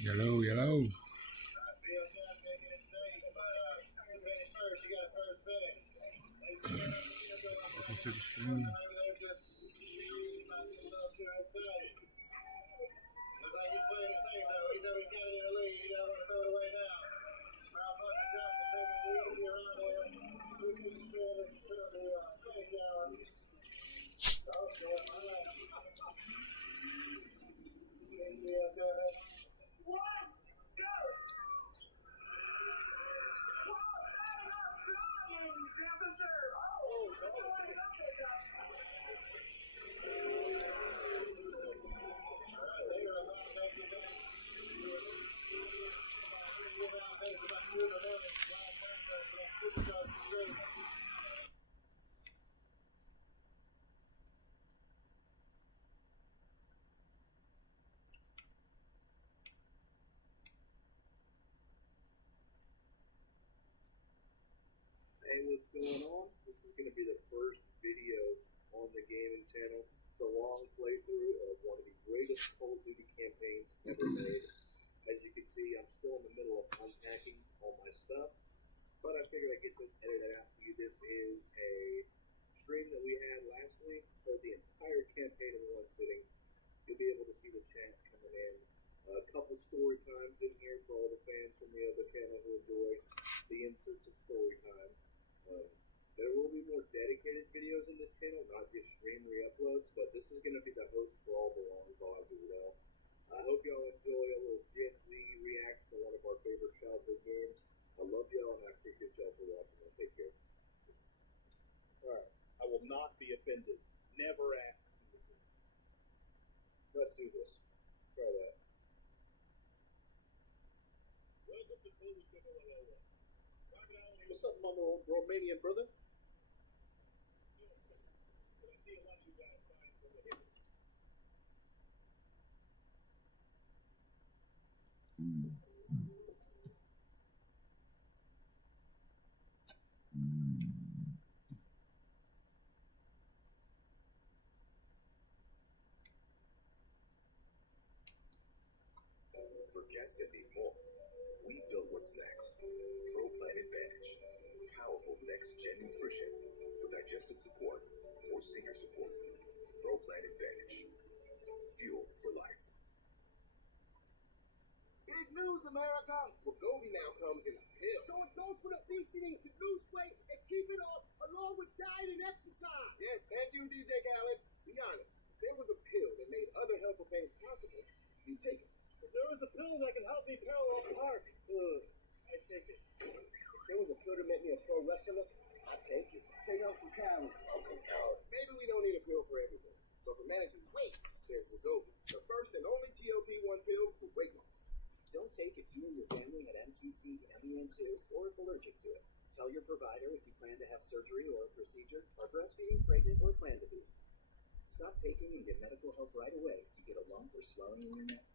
Yellow, yellow. Welcome to the stream. Hey, what's going on? This is going to be the first video on the gaming channel. It's a long playthrough of one of the greatest Call of Duty campaigns ever made. As you can see, I'm still in the middle of unpacking all my stuff, but I figured I'd get this edited out for you. This is a stream that we had last week for the entire campaign in one sitting. You'll be able to see the chat coming in. A couple story times in here for all the fans from the other channel who enjoy the inserts of story time. There will be more dedicated videos in this channel, not just stream re-uploads, but this is going to be the host for all the long vlogs as well. I hope y'all enjoy a little Gen Z reaction to one of our favorite childhood games. I love y'all and I appreciate y'all for watching. And take care. Alright, I will not be offended. Never ask me. Let's do this. Try that. Welcome to CM11. What's up, my Romanian brother? For cats that need more, we built what's next. Pro Plan Advantage. Powerful next-gen nutrition for digestive support or senior support. Pro Plan Advantage. Fuel for life. Big news, America! Wegovy now comes in a pill. So it goes with obesity, lose weight, and keep it off, along with diet and exercise. Yes, thank you, DJ Khaled. Be honest, if there was a pill that made other health things possible, you take it. If there was a pill that can help me parallel park, I take it. If there was a pill that made me a pro wrestler, I'd take it. Say Uncle Khaled. Uncle Khaled. Maybe we don't need a pill for everything, but for managing weight, there's Wegovy, the first and only GLP-1 pill for weight loss. Don't take if you or your family had MTC, MEN2, or if allergic to it. Tell your provider if you plan to have surgery or a procedure, are breastfeeding, pregnant, or plan to be. Stop taking and get medical help right away if you get a lump or swelling in your neck.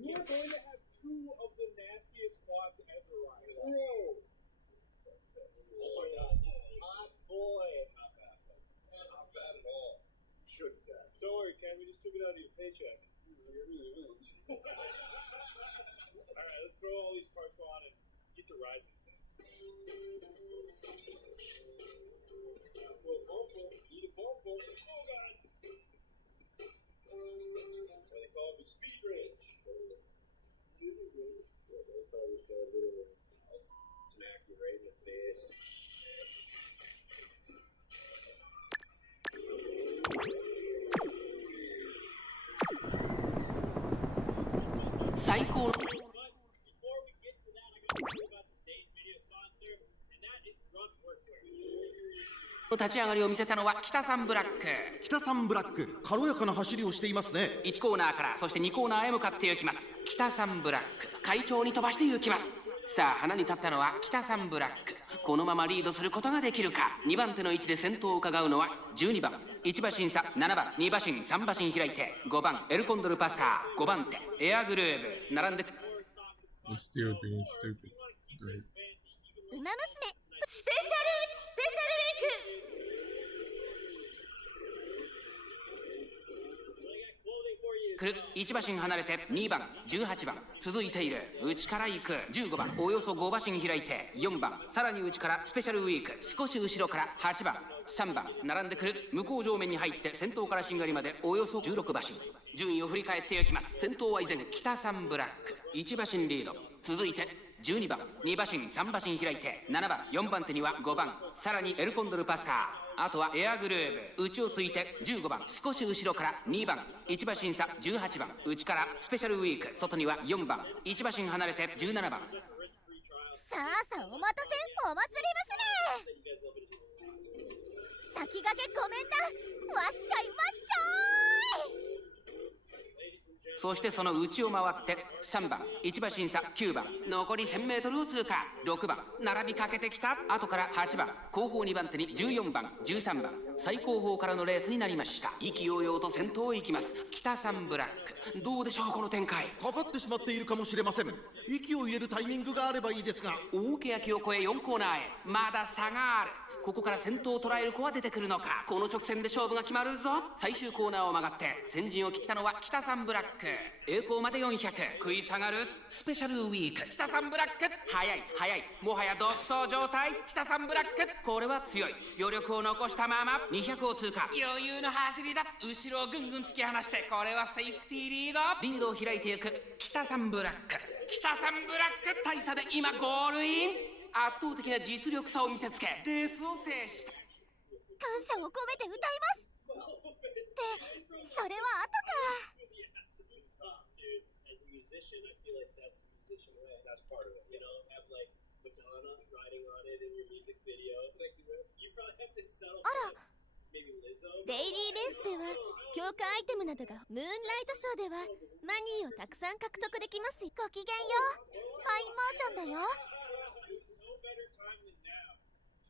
You are going to have two of the nastiest quads ever, Ryan. Whoa! Oh my god. Hot boy. Not bad. Not bad at all. Should that. Don't worry, Ken. We just took it out of your paycheck. Alright, let's throw all these parts on and get to ride these things. Eat a bumble. Oh god! What they call it, speed range. Smack you right in the face. Psycho. Before we get to that, I got to talk about today's video sponsor, and that is Grunt Workwear. 立ち上がりを見せたのは北三ブラック。北三ブラック、軽やかな走りをしていますね。1コーナーからそして2コーナーへ向かって行きます。北三ブラック、快調に飛ばして行きます。さあ花に立ったのは北三ブラック。このままリードすることができるか。2番手の位置で先頭を伺うのは12番1馬身差、7番2馬身3馬身開いて5番エルコンドルパサー、5番手エアグルーヴ並んで。 They're still being stupid. Great. ウマ娘スペシャルウィーク Well, I got clothing for you 来る。1馬身離れて2番18番続いている。内から行く15番およそ5馬身開いて4番、さらに内からスペシャルウィーク少し後ろから8番3番並んでくる。向こう上面に入って先頭からしんがりまでおよそ16馬身。順位を振り返っていきます。先頭は依然北さんブラック1馬身リード。続いて12番2馬身3馬身開いて7番4番手には5番、さらにエルコンドルパサー、あとはエアグルーブ。内をついて15番少し後ろから2番1馬身差18番、内からスペシャルウィーク外には4番1馬身離れて17番。さあさあ、お待たせお祭り娘、先駆けコメントわっしゃいわっしゃい。そしてその内を回って3番1馬身差9番残り 1000m を通過。6番並びかけてきた。後から8番後方2番手に14番13番、最後方からのレースになりました。意気揚々と先頭を行きます北さんブラック。どうでしょうこの展開。かかってしまっているかもしれません。息を入れるタイミングがあればいいですが。大欅を越え4コーナーへまだ差がある。ここから先頭を捉える子は出てくるのか。この直線で勝負が決まるぞ。最終コーナーを曲がって先陣を切ったのは北さんブラック。栄光まで400食い下がるスペシャルウィーク北さんブラック。速い速いもはや独走状態北さんブラック。これは強い。余力を残したまま200を通過。余裕の走りだ。後ろをぐんぐん突き放してこれはセーフティーリード。リードを開いていく北さんブラック。北さんブラック大差で今ゴールイン。圧倒的な実力差を見せつけレースを制した。感謝を込めて歌いますってそれは後か。あら、デイリーレースでは強化アイテムなどが、ムーンライトショーではマニーをたくさん獲得できます。ごきげんよう。ハイモーションだよ。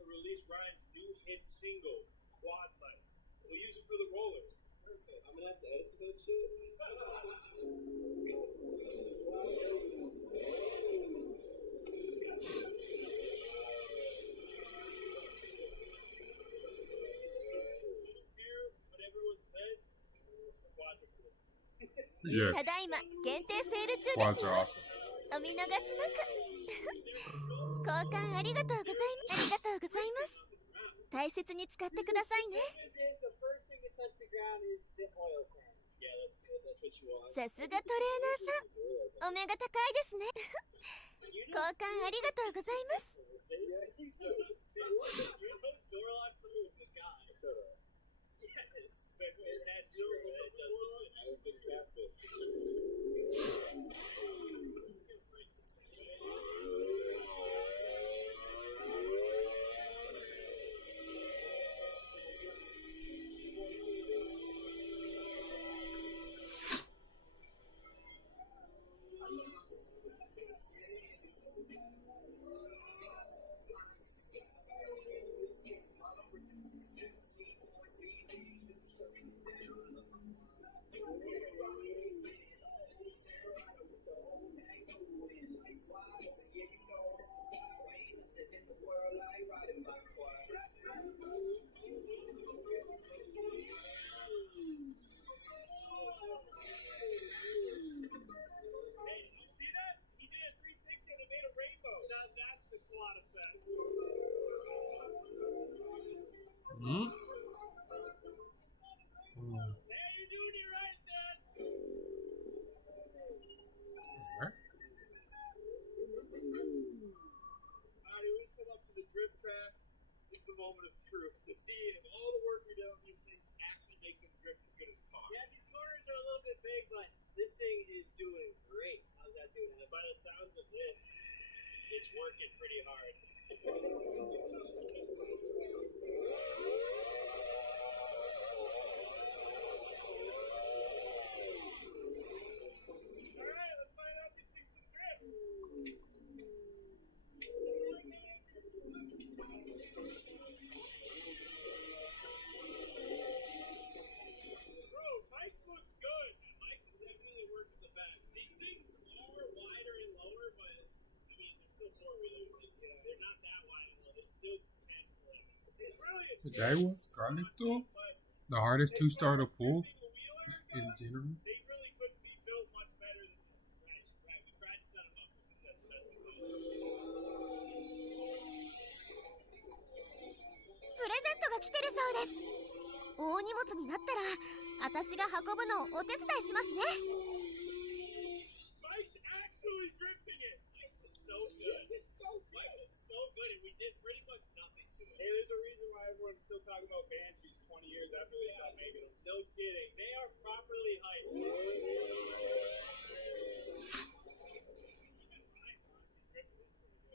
Release Ryan's new hit single, Quad Light. We'll use it for the rollers. Perfect. I'm gonna have to edit that shit. What everyone says, the quads are cool. Yes. ただいま限定セール中 Quads です are よ。 awesome. お見逃しなく。交換ありがとうございます。ありがとうございます。大切に使ってくださいね。 The first thing to touch the ground is the oil can. Yeah, that's good. That's what you want. さすがトレーナーさん、お目が高いですね。交換ありがとうございます。 Hmm? Moment of truth to see if all the work we do on these things actually makes them drift as good as car. Yeah, these corners are a little bit big, but this thing is doing great. How's that doing? By the sounds of this, it's working pretty hard. Alright, let's find out these things can drift. Mike looks good. Mike definitely works the best. These things are wider and lower, but I mean, they're still four-wheelers. They're not that wide and low. They still can flip. It's really Today was Scarlet though the hardest two-star to pull in general. They really put トが来てるそうです。大荷物になったら私が運ぶのをお手伝いしますね。 Mike's actually drifting it. Mike is so good. Mike is so good, and we did pretty much nothing to it. Hey, there's a reason why everyone's still talking about Banshees 20 years after they stopped making them. No kidding. They are properly hyped. It's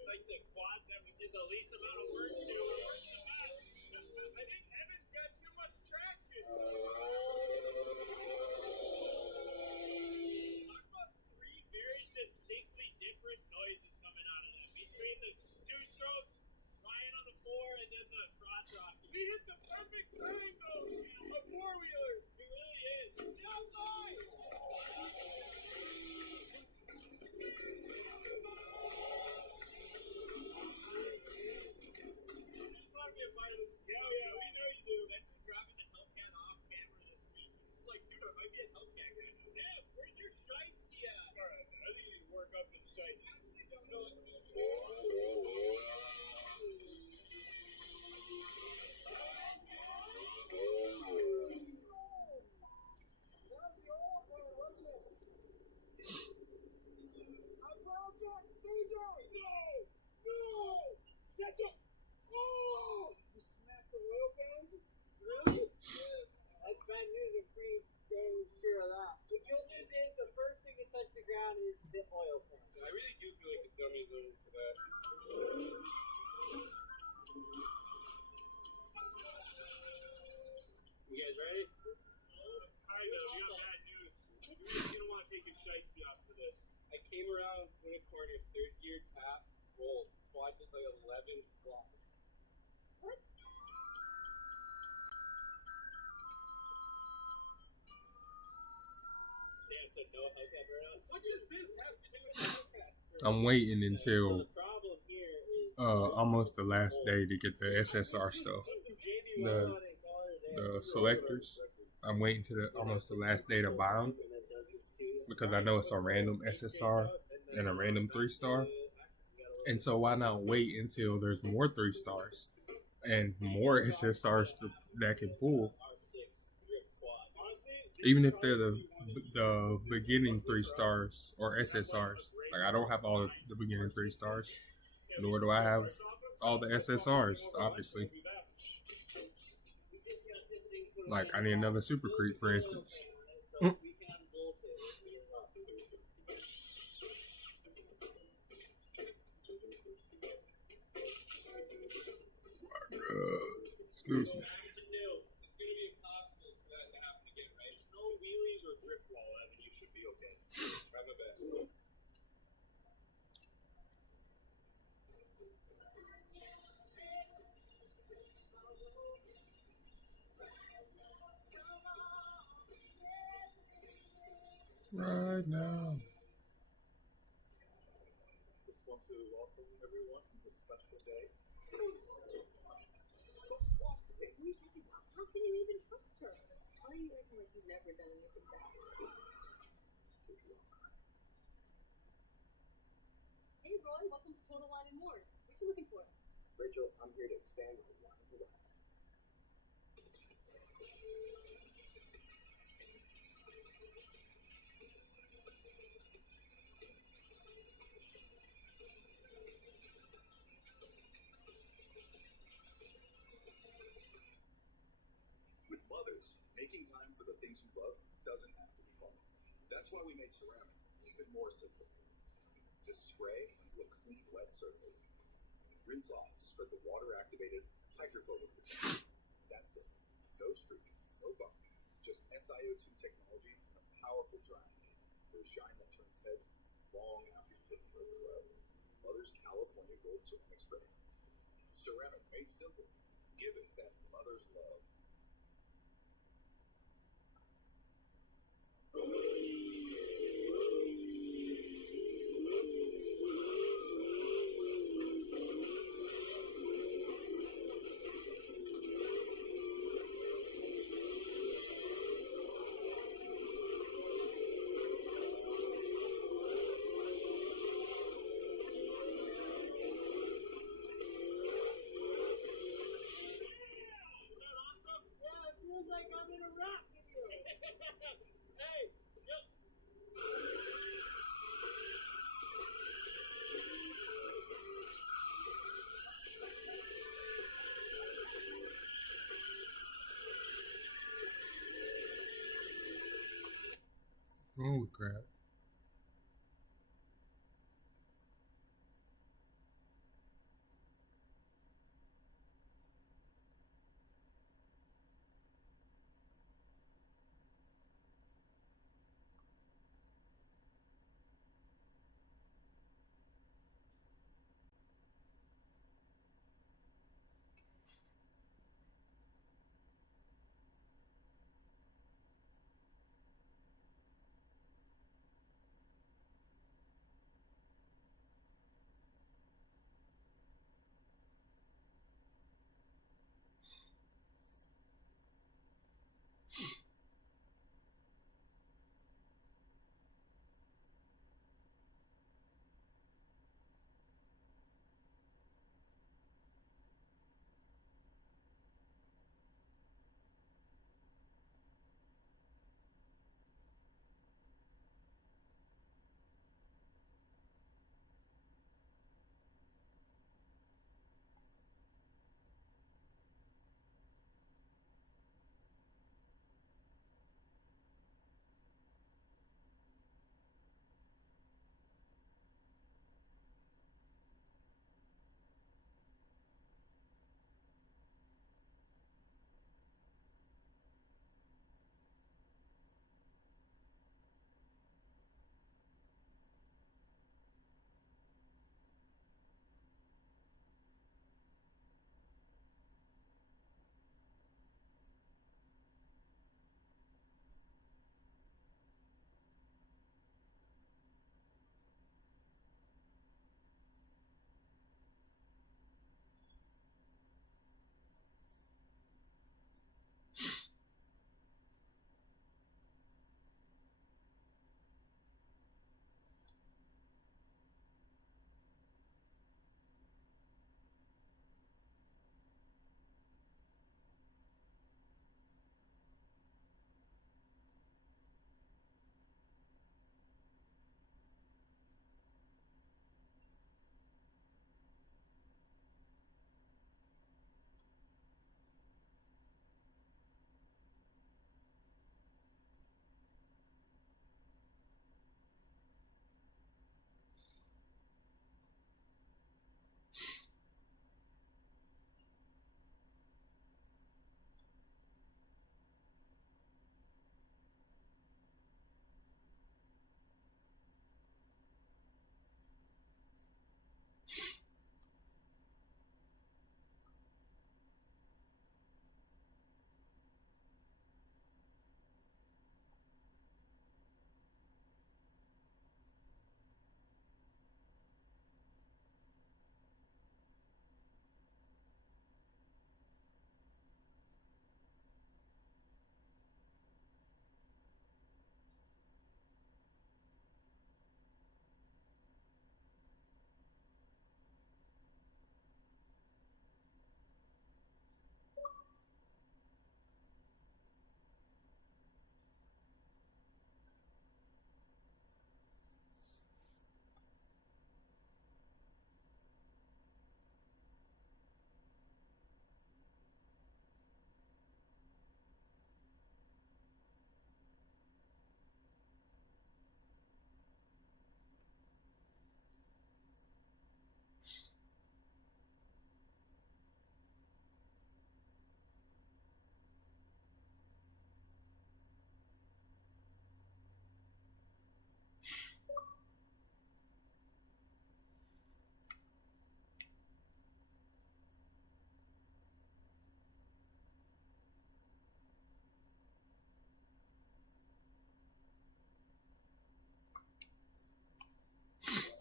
like the quads that we did the least amount of work to. We're working the best. I think Evan's got too much traction. Talk about three very distinctly different noises coming out of that. Between the two-stroke, Ryan on the floor, and then the cross-rocky. We hit the perfect triangle of four-wheelers. It really is. The outside! Yeah, we know you do. That's been dropping the Hellcat off camera this week. It's like, dude, I might be a Hellcat guy now. Yeah, where's your shiesty at? Alright, I think you need to work up to the shiesty. I honestly don't know what to do. No! Second! Oh! You smacked the oil pan? Really? That's bad news. I'm pretty dang sure of that. The good news is the first thing to touch the ground is the oil pan. I really do feel like the dummies are for that. You guys ready? Kind of. We got bad news. You're really going to want to take your shiesty off for this. I came around in a corner, third gear tap, rolled. Quad did like 11 flies. What? Dan said no Hellcat burnout. What does this have to do with Hellcat? I'm waiting until The problem here is almost the last day to get the SSR stuff. The selectors. I'm waiting to almost the last day to buy them because I know it's a random SSR and a random 3-star. And so why not wait until there's more 3-stars and more SSRs that can pull? Even if they're the beginning 3-stars or SSRs. Like, I don't have all the beginning 3-stars, nor do I have all the SSRs, obviously. Like, I need another Super Creep, for instance. Excuse me. Right now. Just want to welcome everyone to this special day. How can you even trust her? Why are you acting like you've never done anything bad? Hey Roy, welcome to Total Wine and More. What you looking for? Rachel, I'm here to expand on wine and relax. With mothers, making time for the things you love doesn't have to be hard. That's why we made ceramic even more simple. Just spray onto a clean, wet surface. Rinse off to spread the water-activated hydrophobic protection. That's it. No streaks, no bump. Just SiO2 technology and a powerful drying aid for a shine that turns heads long after you've taken care of the road. Mother's California Gold Ceramic Spray. Ceramic made simple. Give it that mother's love. Oh crap.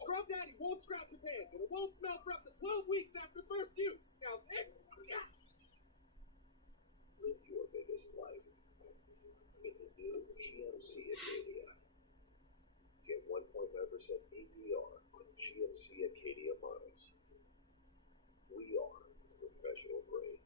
Scrub Daddy won't scratch your pants, and it won't smell for up to 12 weeks after first use. Now this... Live your biggest life in the new GMC Acadia. Get 1.9% APR on GMC Acadia models. We are professional grade.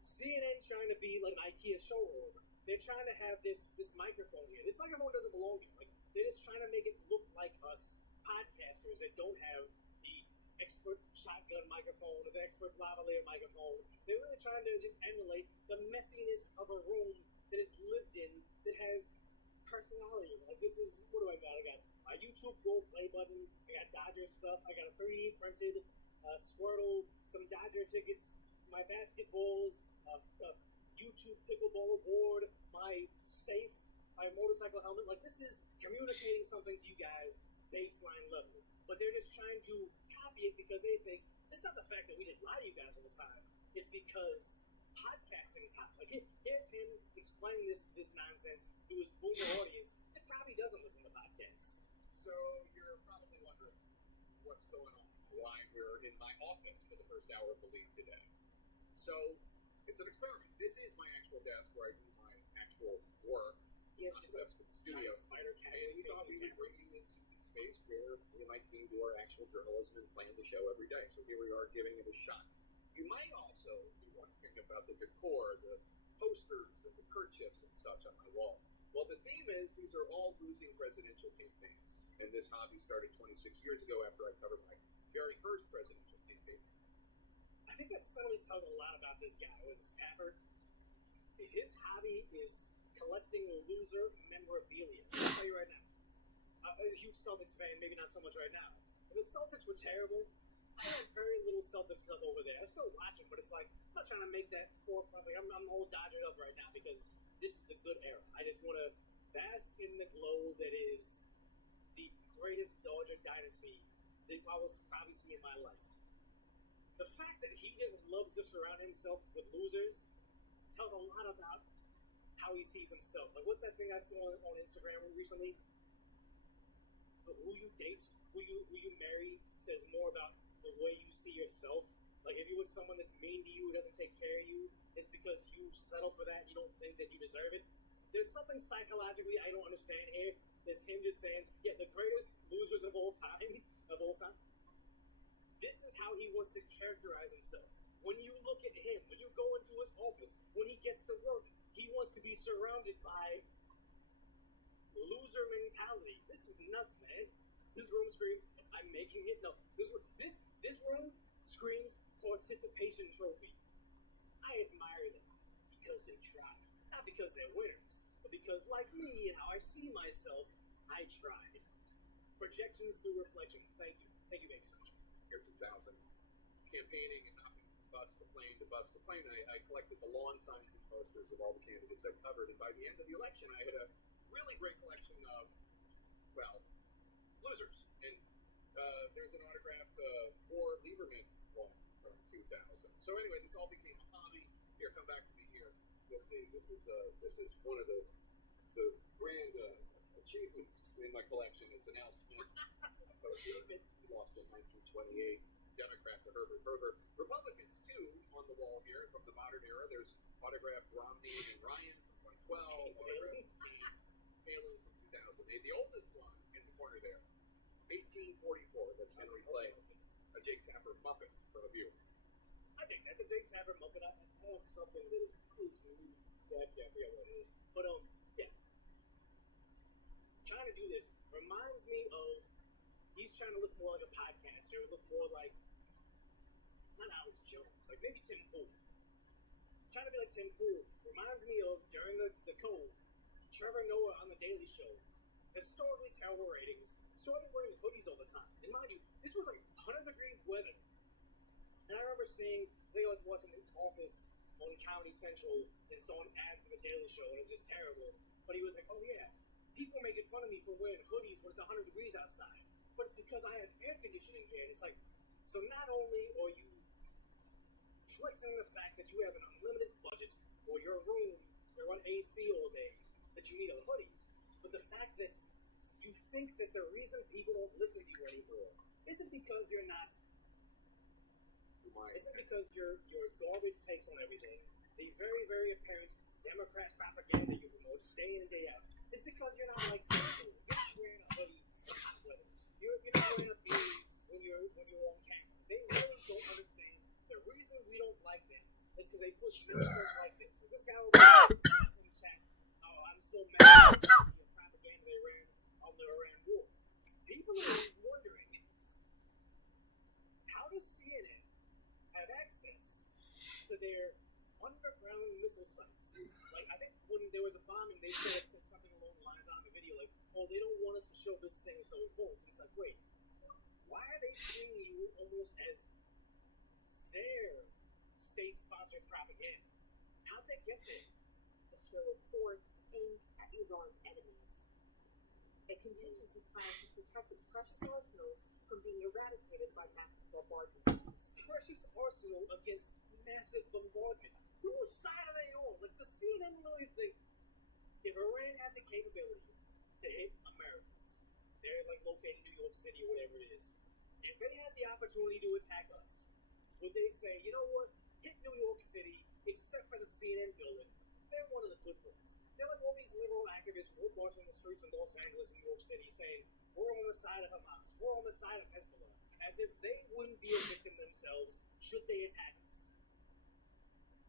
CNN trying to be like an IKEA showroom. They're trying to have this microphone here. This microphone doesn't belong here. Like, they're just trying to make it look like us podcasters that don't have the expert shotgun microphone or the expert lavalier microphone. They're really trying to just emulate the messiness of a room that is lived in, that has personality. Like, this is, what do I got? I got my YouTube Gold Play button. I got Dodger stuff. I got a 3D printed Squirtle, some Dodger tickets, my basketballs, YouTube pickleball board, my safe, my motorcycle helmet. Like, this is communicating something to you guys baseline level. But they're just trying to copy it because they think it's not the fact that we just lie to you guys all the time. It's because podcasting is hot. Like, here's him explaining this nonsense to his boomer audience that probably doesn't listen to podcasts. So you're probably wondering what's going on, why we're in my office for the first hour of the league today. So it's an experiment. This is my actual desk where I do my actual work. Yes, not just the studio. Spider cat. And we thought we would bring you into the space where me and my team do our actual journalism and plan the show every day. So here we are giving it a shot. You might also be wondering about the decor, the posters and the kerchiefs and such on my wall. Well, the theme is these are all losing presidential campaigns. And this hobby started 26 years ago after I covered my very first presidential campaign. I think that subtly tells a lot about this guy. Was his tapper? If his hobby is collecting loser memorabilia, I'll tell you right now. I was a huge Celtics fan, maybe not so much right now. If the Celtics were terrible, I had very little Celtics stuff over there. I still watch them, but it's like, I'm not trying to make that forefront. Like, I'm all dodgered up right now because this is the good era. I just want to bask in the glow that is the greatest Dodger dynasty that I will probably see in my life. The fact that he just loves to surround himself with losers tells a lot about how he sees himself. Like, what's that thing I saw on Instagram recently? Who you date, who you marry says more about the way you see yourself. Like, if you're with someone that's mean to you, who doesn't take care of you, it's because you settle for that and you don't think that you deserve it. There's something psychologically I don't understand here. That's him just saying, yeah, the greatest losers of all time. This is how he wants to characterize himself. When you look at him, when you go into his office, when he gets to work, he wants to be surrounded by loser mentality. This is nuts, man. This room screams, I'm making it. No, this room screams participation trophy. I admire them because they tried. Not because they're winners, but because, like me and how I see myself, I tried. Projections through reflection. Thank you. Thank you, baby sunshine. Year 2000, campaigning and hopping bus to plane to bus to plane, I collected the lawn signs and posters of all the candidates I covered, and by the end of the election, I had a really great collection of, well, losers. And there's an autographed War Lieberman one from 2000. So anyway, this all became a hobby. Here, come back to me here. You'll see, this is one of the grand achievements in my collection. It's an Al Smith poster. He lost in 1928. Democrat to Herbert Hoover. Republicans, too, on the wall here from the modern era. There's autographed Romney and Ryan from 2012, autographed Palin from 2008. The oldest one in the corner there, 1844. That's Henry Clay, a Jake Tapper Muppet from a viewer. I think that the Jake Tapper Muppet, I have something that is pretty smooth. I can't figure out what it is. But, yeah. Trying to do this reminds me of, he's trying to look more like a podcaster, look more like, not Alex Jones, like maybe Tim Pool. Trying to be like Tim Pool reminds me of, during the Cove, Trevor Noah on The Daily Show. Historically terrible ratings, started wearing hoodies all the time. And mind you, this was like 100-degree weather. And I remember seeing, I think I was watching The Office on Comedy Central and saw an ad for The Daily Show, and it's just terrible. But he was like, oh yeah, people making fun of me for wearing hoodies when it's 100 degrees outside. But it's because I have air conditioning here. And it's like, so not only are you flexing the fact that you have an unlimited budget or your room, you run AC all day, that you need a hoodie, but the fact that you think that the reason people don't listen to you anymore isn't because you're not, isn't because your garbage takes on everything, the very, very apparent Democrat propaganda you promote day in and day out. It's because you're not like people. You're not wearing a hoodie for hot weather. You're not wearing a beanie when you're on camera. They really don't understand. The reason we don't like them is because they push ministers like this. So this guy will in the chat, oh, I'm so mad at the propaganda they ran on the Iran war. People are wondering, how does CNN have access to their underground missile sites? Like, I think when there was a bombing, they said something along the lines, I don't oh, they don't want us to show this thing, so we won't. It's like, wait, why are they treating you almost as their state-sponsored propaganda? How'd they get there? A show of force aimed at Iran's enemies. A contingency plan to protect its precious arsenal from being eradicated by massive bombardment. Precious arsenal against massive bombardment. Whose side are they on? Like, does CNN really think if Iran had the capability to hit Americans, they're like located in New York City or whatever it is, if they had the opportunity to attack us, would they say, you know what, hit New York City, except for the CNN building, they're one of the good ones. They're like all these liberal activists who are marching the streets in Los Angeles and New York City saying, we're on the side of Hamas, we're on the side of Hezbollah, as if they wouldn't be a victim themselves should they attack us.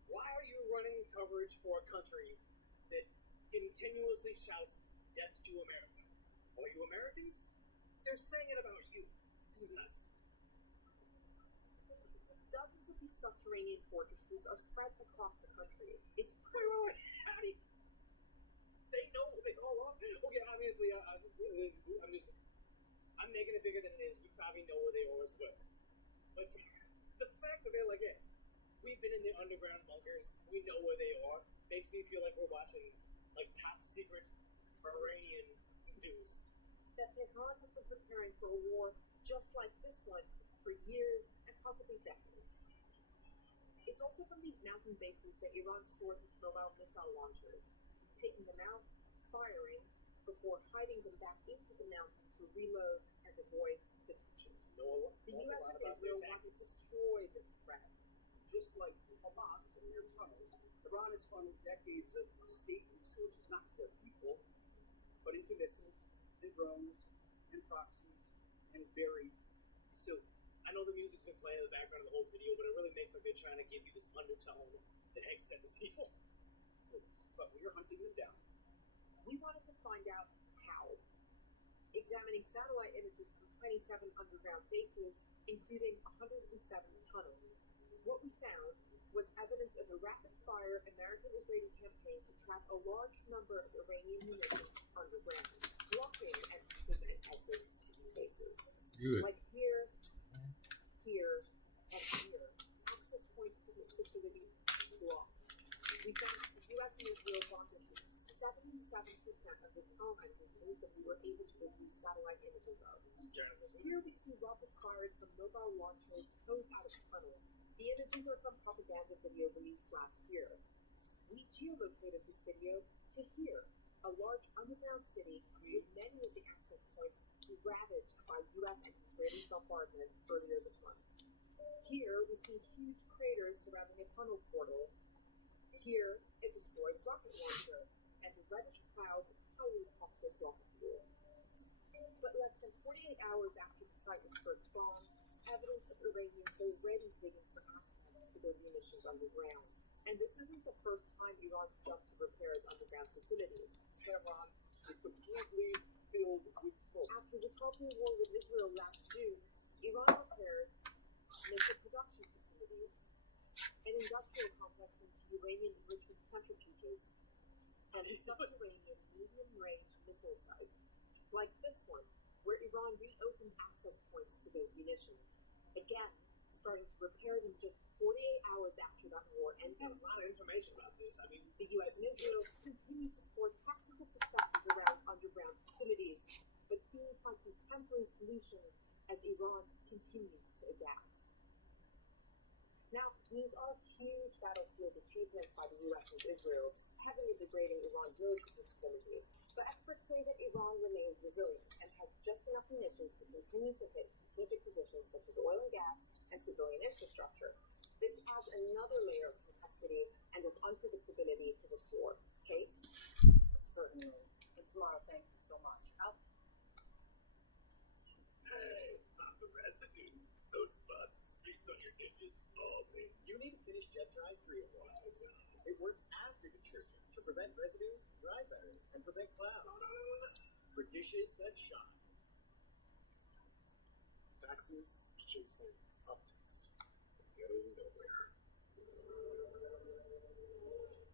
Why are you running coverage for a country that continuously shouts death to America? Are you Americans? They're saying it about you. This is nuts. Dozens of these subterranean fortresses are spread across the country. It's Wait. How do you... They know what they all are? Okay, obviously, I'm making it bigger than it is. We probably know where they are as well. But the fact that they're like, yeah, we've been in the underground bunkers, we know where they are, makes me feel like we're watching, like, top secret Iranian news. that Tehran has been preparing for a war just like this one for years and possibly decades. It's also from these mountain bases that Iran stores its mobile missile launchers, taking them out, firing, before hiding them back into the mountain to reload and avoid detection. The U.S. and Israel want to destroy this threat. Just like Hamas and their tunnels, Iran has funded decades of state resources not to their people, but into missiles and drones and proxies and buried facilities. I know the music's been playing in the background of the whole video, but it really makes like they're trying to give you this undertone that Hank said is evil. But we are hunting them down. We wanted to find out how. Examining satellite images from 27 underground bases, including 107 tunnels. What we found was evidence of a rapid-fire American-Israeli campaign to trap a large number of Iranian munitions underground, blocking entrances and exits to these bases. Good. Like here, here, and here. Access points to these facilities blocked. We found the U.S. and Israel blocked 77% of the tunnel entrances that we were able to produce satellite images of. Here we see rockets fired from mobile launchers towed out of tunnels. The images are from propaganda video released last year. We geolocated this video to here, a large underground city with many of the access points ravaged by U.S. and Israeli bombardment earlier this month. Here we see huge craters surrounding a tunnel portal. Here, a destroyed rocket launcher and a reddish cloud of highly toxic rocket fuel. But less than 48 hours after the site was first bombed, evidence of Iranians already digging for access to their munitions underground. And this isn't the first time Iran's jumped to repair its underground facilities. Tehran is completely filled with smoke. After the 12-year war with Israel last June, Iran repaired missile production facilities, an industrial complex into uranium enrichment centrifuges, and subterranean medium-range missile sites, like this one, where Iran reopened access points to those munitions. Again, starting to repair them just 48 hours after that war ended. We have a lot of information about this. I mean, The U.S. and Israel continue to score tactical successes around underground facilities, but these are contemporary solutions as Iran continues to adapt. Now, these are huge battlefield achievements by the U.S. and Israel, heavily degrading Iran's military capabilities. But experts say that Iran remains resilient and has just enough munitions to continue to hit strategic positions such as oil and gas and civilian infrastructure. This adds another layer of complexity and of unpredictability to this war. Kate? Certainly. And Tamara, thank you so much. hey, not the residue. Those spots sticks on your dishes. Oh, man. You need to finish Jet Dry 3 in a while. It works after detergent to prevent residue, dry better, and prevent clouds. For dishes that shine. Taxes chasing optics. Getting nowhere.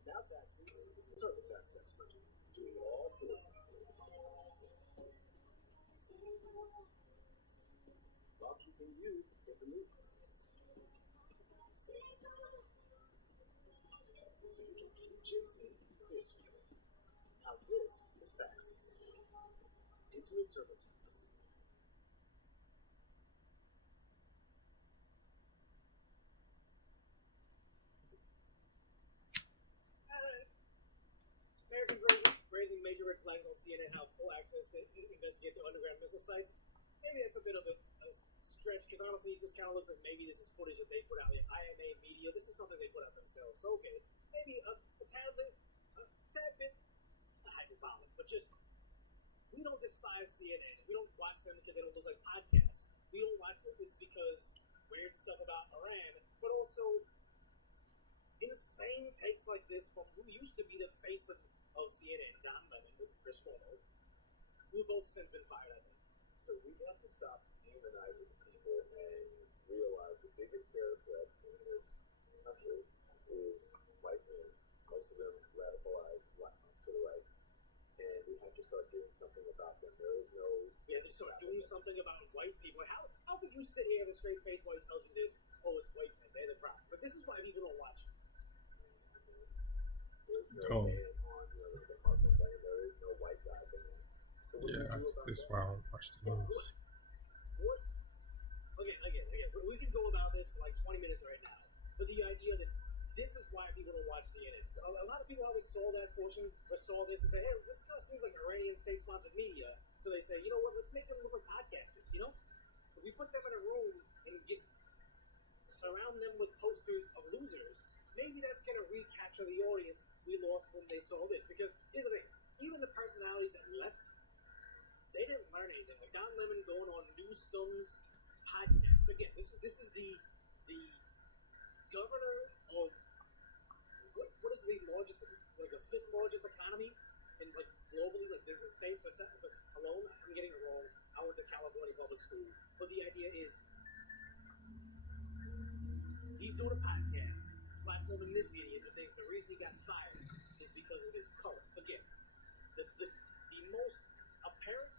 Now Taxes is a TurboTax expert, doing it all for you. and you get the move. So you can keep chasing this feeling. How this is taxes. Intuit TurboTax. Americans raising major red flags on CNN have full access to investigate the underground missile sites. Maybe that's a bit of a stretch, because honestly, it just kind of looks like maybe this is footage that they put out. The IMA media, this is something they put out themselves. So okay, maybe a tad bit hyperbolic, but just, we don't despise CNN. We don't watch them because they don't look like podcasts. We don't watch them, it's because weird stuff about Iran, but also insane takes like this from who used to be the face of CNN, Don Lemon, with Chris Cuomo, who both since been fired, I think. So we have to stop demonizing people and realize the biggest terror threat in this country is white men, most of them radicalized to the right. And we have to start doing something about them. There is no... Yeah, they start doing something about white people. How could you sit here with a straight face while he tells you this? Oh, it's white men, they're the problem. But this is why people don't watch. There's no man on the Muslim thing. There is no white guy there. So yeah, that's why I don't watch the news. What? Again. We can go about this for like 20 minutes right now. But the idea that this is why people don't watch CNN. A lot of people always saw that portion or saw this and say, hey, this kind of seems like Iranian state-sponsored media. So they say, you know what, let's make them look like podcasters, you know? If we put them in a room and just surround them with posters of losers, maybe that's going to recapture the audience we lost when they saw this. Because here's the thing, even the personalities that left, they didn't learn anything. Like Don Lemon going on Newscom's podcast. Again, this is the governor of what is the largest, like the fifth largest economy in like globally, like the state percent alone. I'm getting it wrong. I went to California public school, but the idea is he's doing a podcast, platforming this idiot that thinks the reason he got fired is because of his color. Again, the most apparent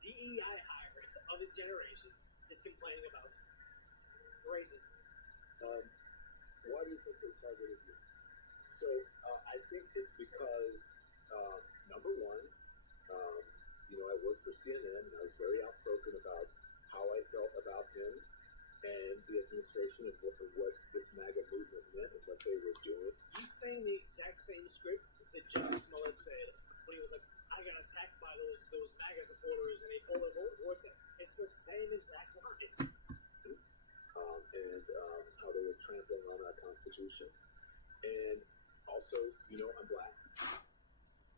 DEI hire of his generation is complaining about racism. Why do you think they targeted you? So I think it's because, number one, I worked for CNN and I was very outspoken about how I felt about him and the administration and what this MAGA movement meant and what they were doing. He's saying the exact same script that Justice Smollett said when he was like, I got attacked by those MAGA supporters in a polar vortex. It's the same exact line. And how they were trampling on our Constitution. And also, I'm black.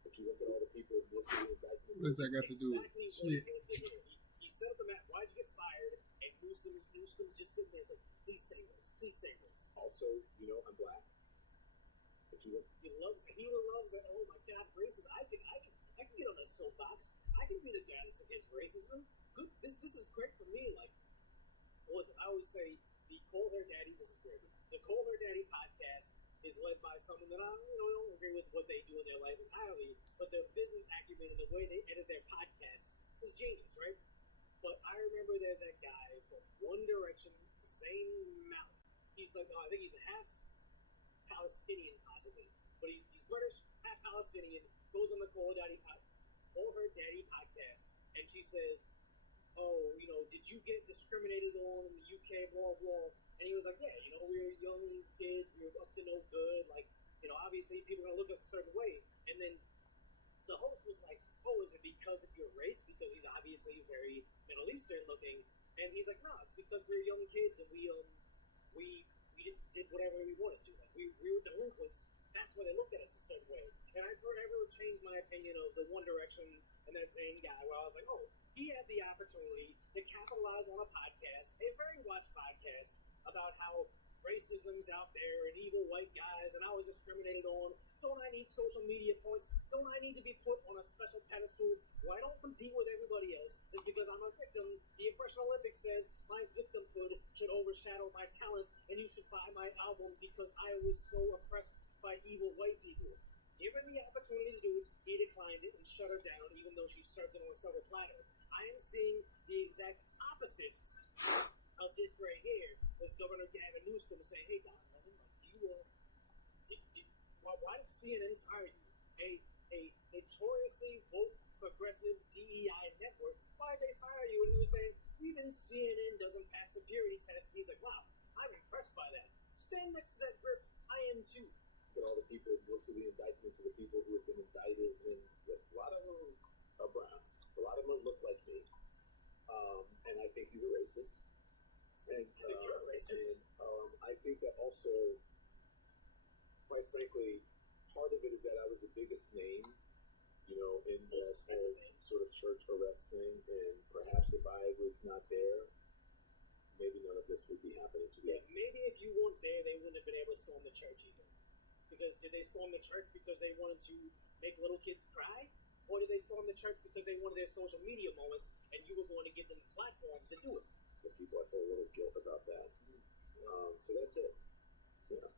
If you look at all the people listed in indictments... What's that got to do with shit? He set up the map, why'd you get fired? And Newsom's just sitting there and like, please say this. Also, I'm black. If you look... He loves that, oh my God, racism. I can get on that soapbox. I can be the guy that's against racism. Good, this is great for me. Like, I always say the Call Her Daddy, this is great. The Call Her Daddy podcast is led by someone that I don't agree with what they do in their life entirely, but their business acumen and the way they edit their podcasts is genius, right? But I remember there's that guy from One Direction, same mouth. He's like, I think he's half Palestinian possibly, but he's British, half Palestinian, goes on the Call Her Daddy podcast, and she says, oh, did you get discriminated on in the UK, blah, blah. And he was like, yeah, we were young kids, we were up to no good, like, obviously people are going to look at us a certain way. And then the host was like, oh, is it because of your race? Because he's obviously very Middle Eastern looking. And he's like, no, it's because we were young kids and we just did whatever we wanted to. Like, we were delinquents. That's why they looked at us a certain way. And I forever changed my opinion of the One Direction and that same guy where I was like, oh, he had the opportunity to capitalize on a podcast, a very watched podcast, about how racism's out there and evil white guys and I was discriminated on. Don't I need social media points? Don't I need to be put on a special pedestal where I don't compete with everybody else? It's because I'm a victim. The Oppression Olympics says my victimhood should overshadow my talent and you should buy my album because I was so oppressed by evil white people. Given the opportunity to do it, he declined it and shut her down even though she served it on a silver platter. I am seeing the exact opposite of this right here with Governor Gavin Newsom saying, "Hey, Don Lemon, why did CNN fire you? A notoriously woke, progressive DEI network. Why did they fire you?" And he was saying, even CNN doesn't pass security tests. He's like, wow, I'm impressed by that. Stand next to that grift. I am too. But all the people, most of the indictments of the people who have been indicted, and a lot of them are brown. A lot of them look like me. And I think he's a racist. And I think you're a racist. And, I think that also, quite frankly, part of it is that I was the biggest name, in the whole sort of church arrest thing. And perhaps if I was not there, maybe none of this would be happening today. Yeah, maybe if you weren't there, they wouldn't have been able to storm the church either. Because did they storm the church because they wanted to make little kids cry? Or did they storm the church because they wanted their social media moments and you were going to give them the platform to do it? The people, I feel a little guilt about that. So that's it. Yeah.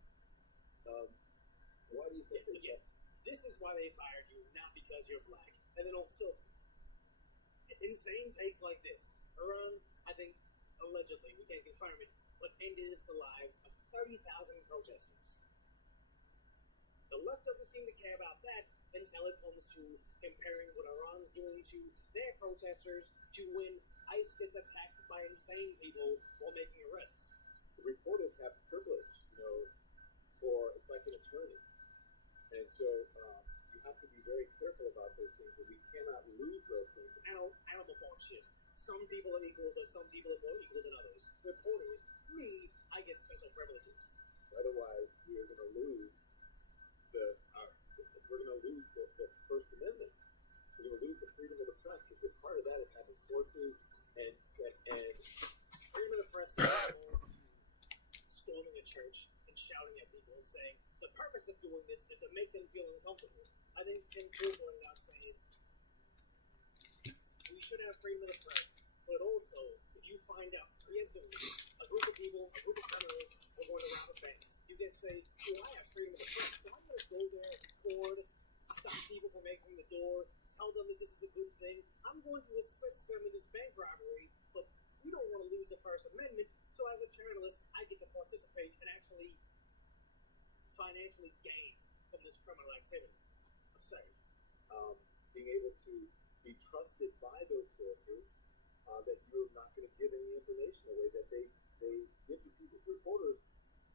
Why do you think again, this is why they fired you, not because you're black. And then also, insane takes like this. Iran, I think, allegedly, we can't confirm it, but ended the lives of 30,000 protesters. The left doesn't seem to care about that until it comes to comparing what Iran's doing to their protesters to when ICE gets attacked by insane people while making arrests. The reporters have privilege, it's like an attorney. And so you have to be very careful about those things, and we cannot lose those things. Animal farm shit. Some people are equal, but some people are more equal than others. Reporters, me, I get special privileges. Otherwise, we are going to lose the First Amendment. We're going to lose the freedom of the press, because part of that is having sources and freedom of the press is storming a church and shouting at people and saying the purpose of doing this is to make them feel uncomfortable. I think Tim Pool pointed out saying we should have freedom of the press, but also if you find out preemptively a group of people, a group of criminals are going to rob a bank, you can say, I have freedom of the press, but I'm going to go there, board, stop people from exiting the door, tell them that this is a good thing. I'm going to assist them in this bank robbery, but we don't want to lose the First Amendment, so as a journalist, I get to participate and actually financially gain from this criminal activity. Absurd. Being able to be trusted by those sources, that you're not going to give any information away that they give to people. Reporters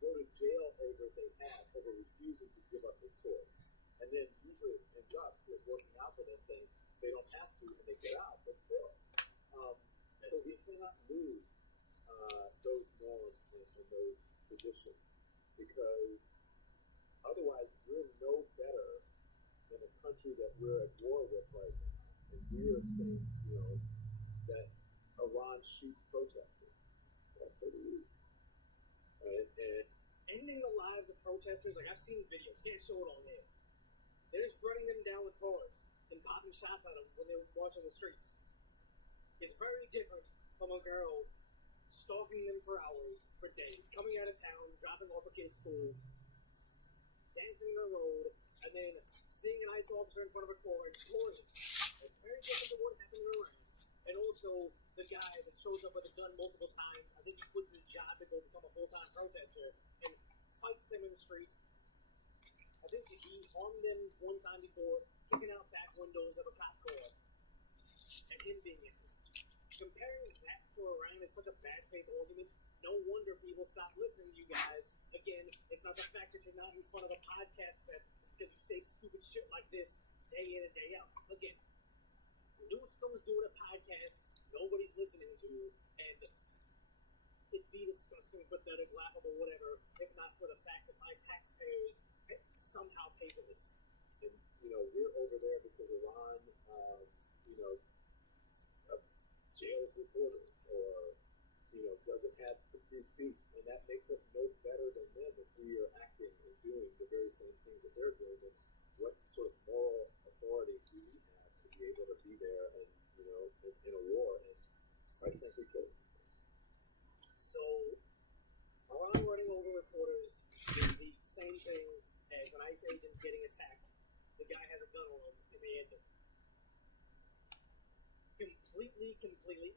go to jail over refusing to give up their source. And then usually it ends up with working out for them saying they don't have to and they get out, but still. So we cannot lose those norms and those traditions, because otherwise we're no better than a country that we're at war with right now. And we're saying, that Iran shoots protesters. That's so rude. And ending the lives of protesters, like I've seen videos, can't show it on here. They're just running them down with cars and popping shots at them when they're marching the streets. It's very different from a girl stalking them for hours, for days, coming out of town, dropping off a kid at school, dancing in the road, and then seeing an ICE officer in front of a car and exploring it. It's very different than what happened around. And also, the guy that shows up with a gun multiple times, I think he quits his job to go become a full-time protester and fights them in the street. I think he harmed them one time before, kicking out back windows of a cop car, and him being injured. Comparing that to Iran is such a bad faith argument. No wonder people stop listening to you guys. Again, it's not the fact that you're not in front of a podcast set, it's because you say stupid shit like this day in and day out. Again, Newsom's doing a podcast nobody's listening to, and it'd be disgusting, pathetic, laughable, whatever, if not for the fact that my taxpayers somehow pay for this. And, we're over there because Iran, jails reporters or, doesn't have free speech. And that makes us no better than them if we are acting and doing the very same things that they're doing. And what sort of moral authority do we have to be able to be there and, in a war and quite frankly kill them? So, Iran running over reporters is the same thing as an ICE agent getting attacked. The guy has a gun on him and they end him. Completely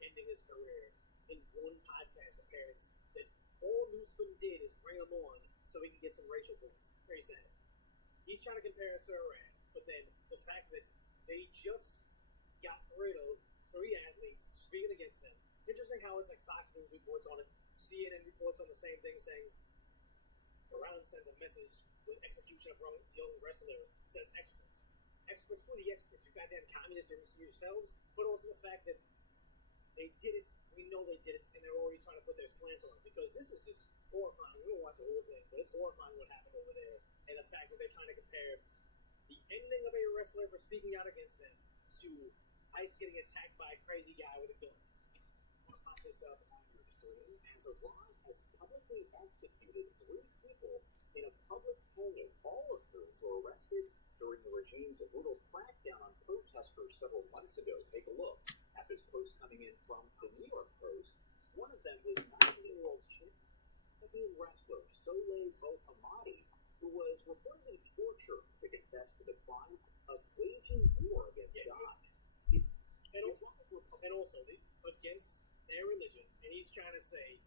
ending his career in one podcast appearance that all Newscomb did is bring him on so he can get some racial points. Very sad. He's trying to compare us to Iran, but then the fact that they just got rid of 3 athletes speaking against them. Interesting how it's like Fox News reports on it, CNN reports on the same thing, saying Iran sends a message with execution of young wrestler, says experts. Experts, who are the experts? You goddamn communists yourselves, but also the fact that they did it, we know they did it, and they're already trying to put their slant on it, because this is just horrifying. We don't watch the whole thing, but it's horrifying what happened over there, and the fact that they're trying to compare the ending of a wrestler for speaking out against them to ICE getting attacked by a crazy guy with a gun. I'll pop this up on your screen, as Iran has publicly executed 3 people in a public hanging, all of whom were arrested during the regime's brutal crackdown on protesters several months ago. Take a look at this post coming in from the New York Post. One of them was 19-year-old champion wrestler Soleil Bohamadi, who was reportedly tortured to confess to the crime of waging war against God. And also against their religion, and he's trying to say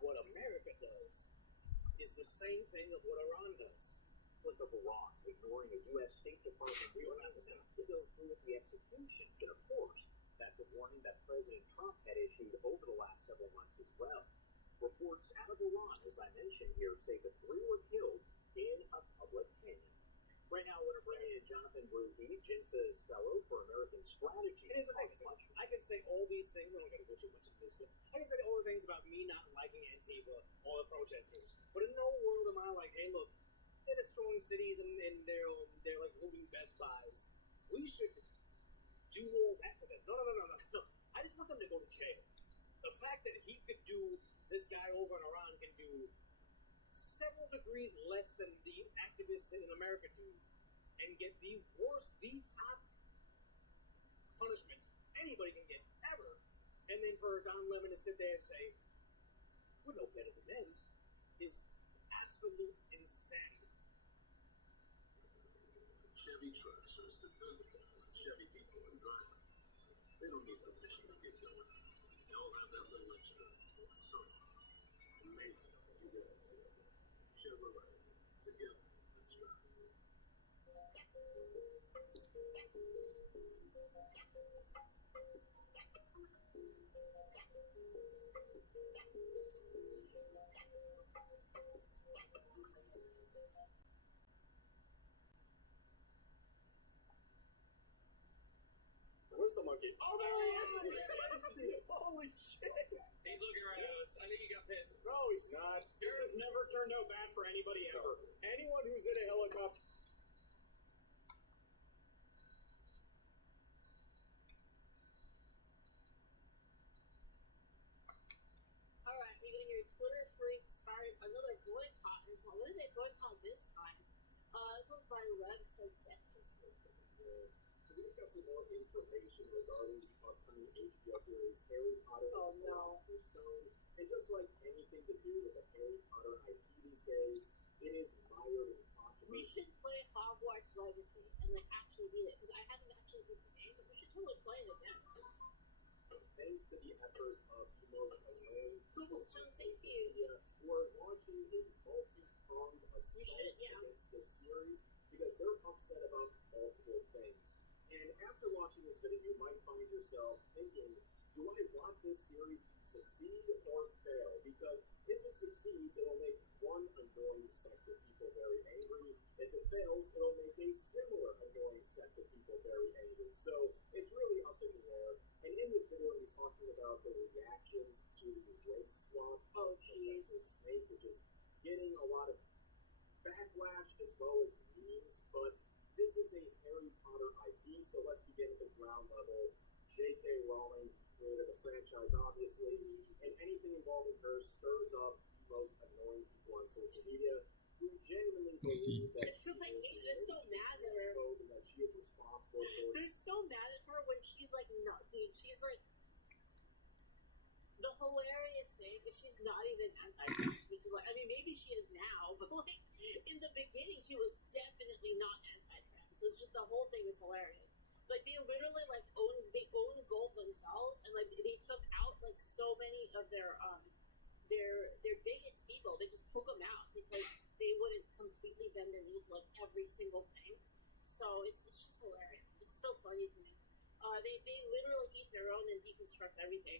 what America does is the same thing of what Iran does. Look of Iran, ignoring a U.S. State Department warning to go through with the executions, and of course, that's a warning that President Trump had issued over the last several months as well. Reports out of Iran, as I mentioned here, say the 3 were killed in a public hanging. Right now, I want to bring in Jonathan Brody, Jinx's fellow for American Strategy. And here's the thing, I can say all these things, we're not going to go too much into this, but I can say all the things about me not liking Antifa, all the protesters, but in no world am I like, hey look, they're destroying cities and they're like looting Best Buys. We should do all that to them. No. I just want them to go to jail. The fact that he could do, this guy over in Iran can do several degrees less than the activists in America do, and get the worst, the top punishment anybody can get ever, and then for Don Lemon to sit there and say, we're no better than them, is absolute insanity. Chevy trucks are as dependable as Chevy people who drive them. They don't need permission to get going. They all have that little extra something. And maybe you got it too. Chevrolet. Together, let's drive. Where's the monkey? Oh, there he is! Holy shit! He's looking right at us. I think he got pissed. No, he's not. This has never turned out bad for anybody ever. Anyone who's in a helicopter. Alright, we're gonna hear Twitter freaks start another boycott. And so what did they boycott this time? This was by Rev Says Yes. So we just got some more information regarding the upcoming HBO series Harry Potter and the Philosopher's Stone. And just like anything to do with the Harry Potter IP these days, it is mired in controversy. We should play Hogwarts Legacy and like actually beat it, because I haven't actually beat the game, but we should totally play it again. Thanks to the efforts of Emos and Lane, Cool, so thank you. we're launching a multi-pronged assault against this series because they're upset about multiple things. And after watching this video, you might find yourself thinking, do I want this series to succeed or fail? Because if it succeeds, it'll make one annoying sect of people very angry. If it fails, it'll make a similar annoying sect of people very angry. So it's really up in the air. And in this video, we'll be talking about the reactions to the race swap of Professor Snape, which is getting a lot of backlash as well as memes. But this is a Harry Potter IP, so let's begin at the ground level. J.K. Rowling created a franchise, obviously, and anything involving her stirs up the most annoying people on social media who genuinely believe that They're so mad at her. and that she is responsible for They're so mad at her when she's like, no, dude, she's like, the hilarious thing is she's not even anti-trans, which is like, I mean, maybe she is now, but like, in the beginning, she was definitely not anti-trans. So it's just, the whole thing is hilarious. Like, they literally, like, own themselves, and like they took out like so many of their biggest people. They just took them out because they wouldn't completely bend the knee to like every single thing. So it's just hilarious. It's so funny to me. They literally eat their own and deconstruct everything.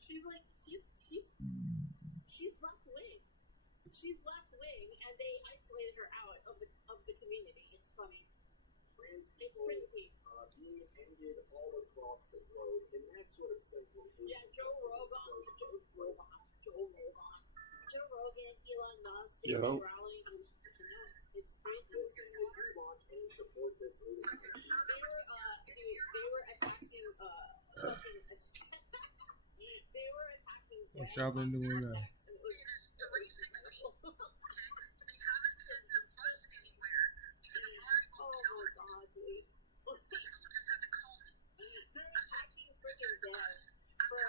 She's left wing. She's left wing, and they isolated her out of the community. It's funny. Trans It's people pretty neat. being ended all across the globe in that sort of Central Asian. Yeah, Joe Rogan, Elon Musk, Yo. rallying. It's crazy. Listen, if you watch and support this leadership, They were attacking. They were attacking. What y'all been doing now? Oh my god, dude. They're attacking freaking Dev for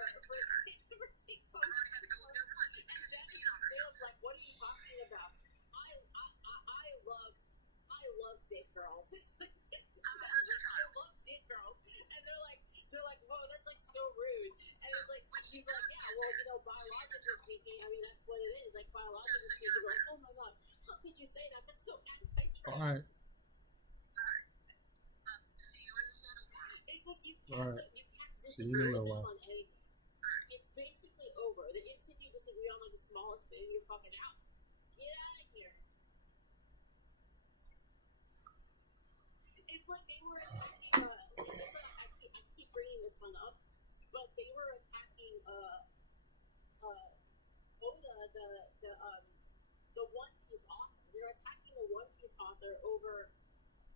taking so much. And Dev is like, what are you talking about? I love dick girls. I love dick girls. And they're like, whoa, that's like so rude. And it's like, she's like, yeah, well, you know, biologically speaking, I mean, that's what it is. Like, biologically speaking, they're like, oh my god, how could you say that? That's so anti-trans. All right. It's like you All right. can't See you in a disagree little with them while. on anything. It's basically over. The instant you disagree on like the smallest thing, you're fucking out. Get out of here. It's like they were attacking. I keep bringing this one up, but they were attacking Oda, the One Piece author. They're attacking the One Piece author over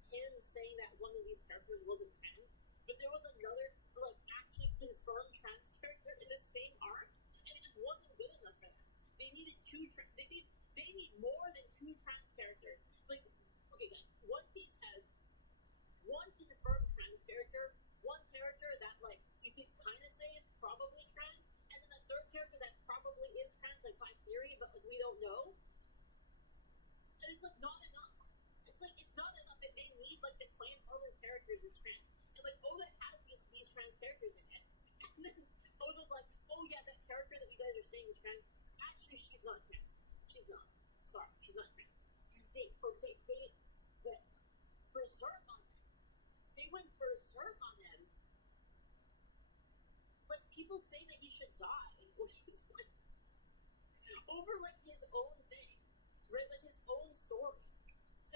him saying that one of these characters wasn't trans, but there was another like actually confirmed trans character in the same arc, and it just wasn't good enough for them. They needed they need more than 2 trans characters. Like, okay guys, One Piece has one confirmed trans character, one character that like you could kind of say is probably trans, and then a third character that probably is trans, like by theory, but like we don't know. And it's like not enough. It's not enough that they need like to claim other characters as trans. And like Oda has these trans characters in it. And then Oda's like, oh yeah, that character that you guys are saying is trans, actually she's not trans. She's not. Sorry, she's not trans. And they berserk on them. They went berserk on them. Like people say that he should die, which is like over like his own thing. Right, like his own story. So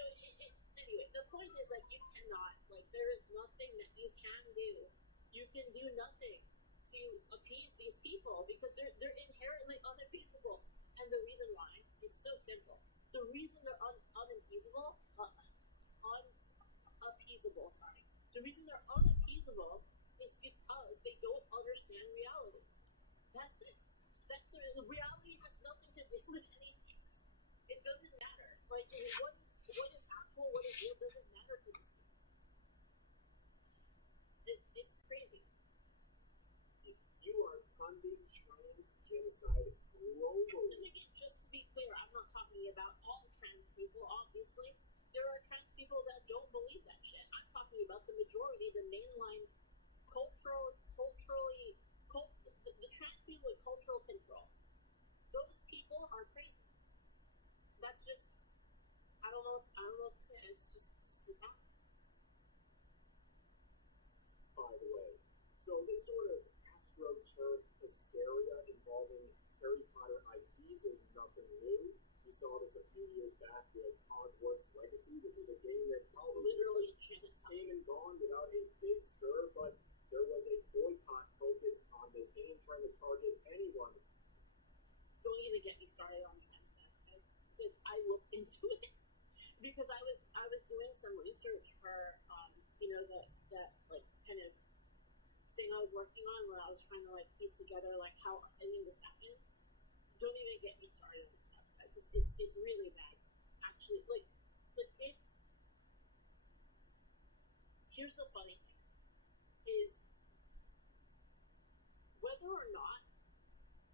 anyway, the point is like you cannot, like there is nothing that you can do. You can do nothing to appease these people because they're inherently unappeasable. And the reason why, it's so simple. The reason they're unappeasable, the reason they're unappeasable is because they don't understand reality. That's it. The reality has nothing to do with anything. It doesn't matter. Like, what is actual, what is real doesn't matter to these people. It's crazy. You are funding trans genocide globally. And again, just to be clear, I'm not talking about all trans people, obviously. There are trans people that don't believe that shit. I'm talking about the majority, the mainline, the trans people with cultural control. Those people are crazy. That's just, I don't know what to say. It's just the fact. By the way, so this sort of astroturf hysteria involving Harry Potter IPs is nothing new. We saw this a few years back with Hogwarts Legacy, which was a game that probably literally genocide. Came and gone without a big stir, but there was a boycott focused on this game trying to target anyone. Don't even get me started on trans stuff, because I looked into it because I was doing some research for that like kind of thing I was working on where I was trying to like piece together like how any of this happened. Don't even get me started on stuff, guys. It's really bad, actually. Like if here's the funny thing is whether or not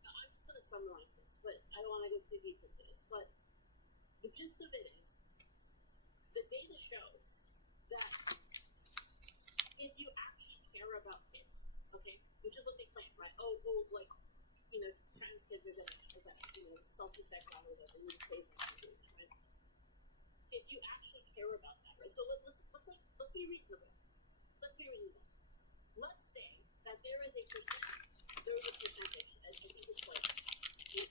I'm just gonna summarize this, but I don't want to go too deep into this. But the gist of it is the data shows that which is what they claim, right? Like, trans kids are gonna, self-defect or whatever, we need to save them, right? If you actually care about that, right? So let's be reasonable. Let's be reasonable. Let's say that there is a percentage, I think it's like 8%,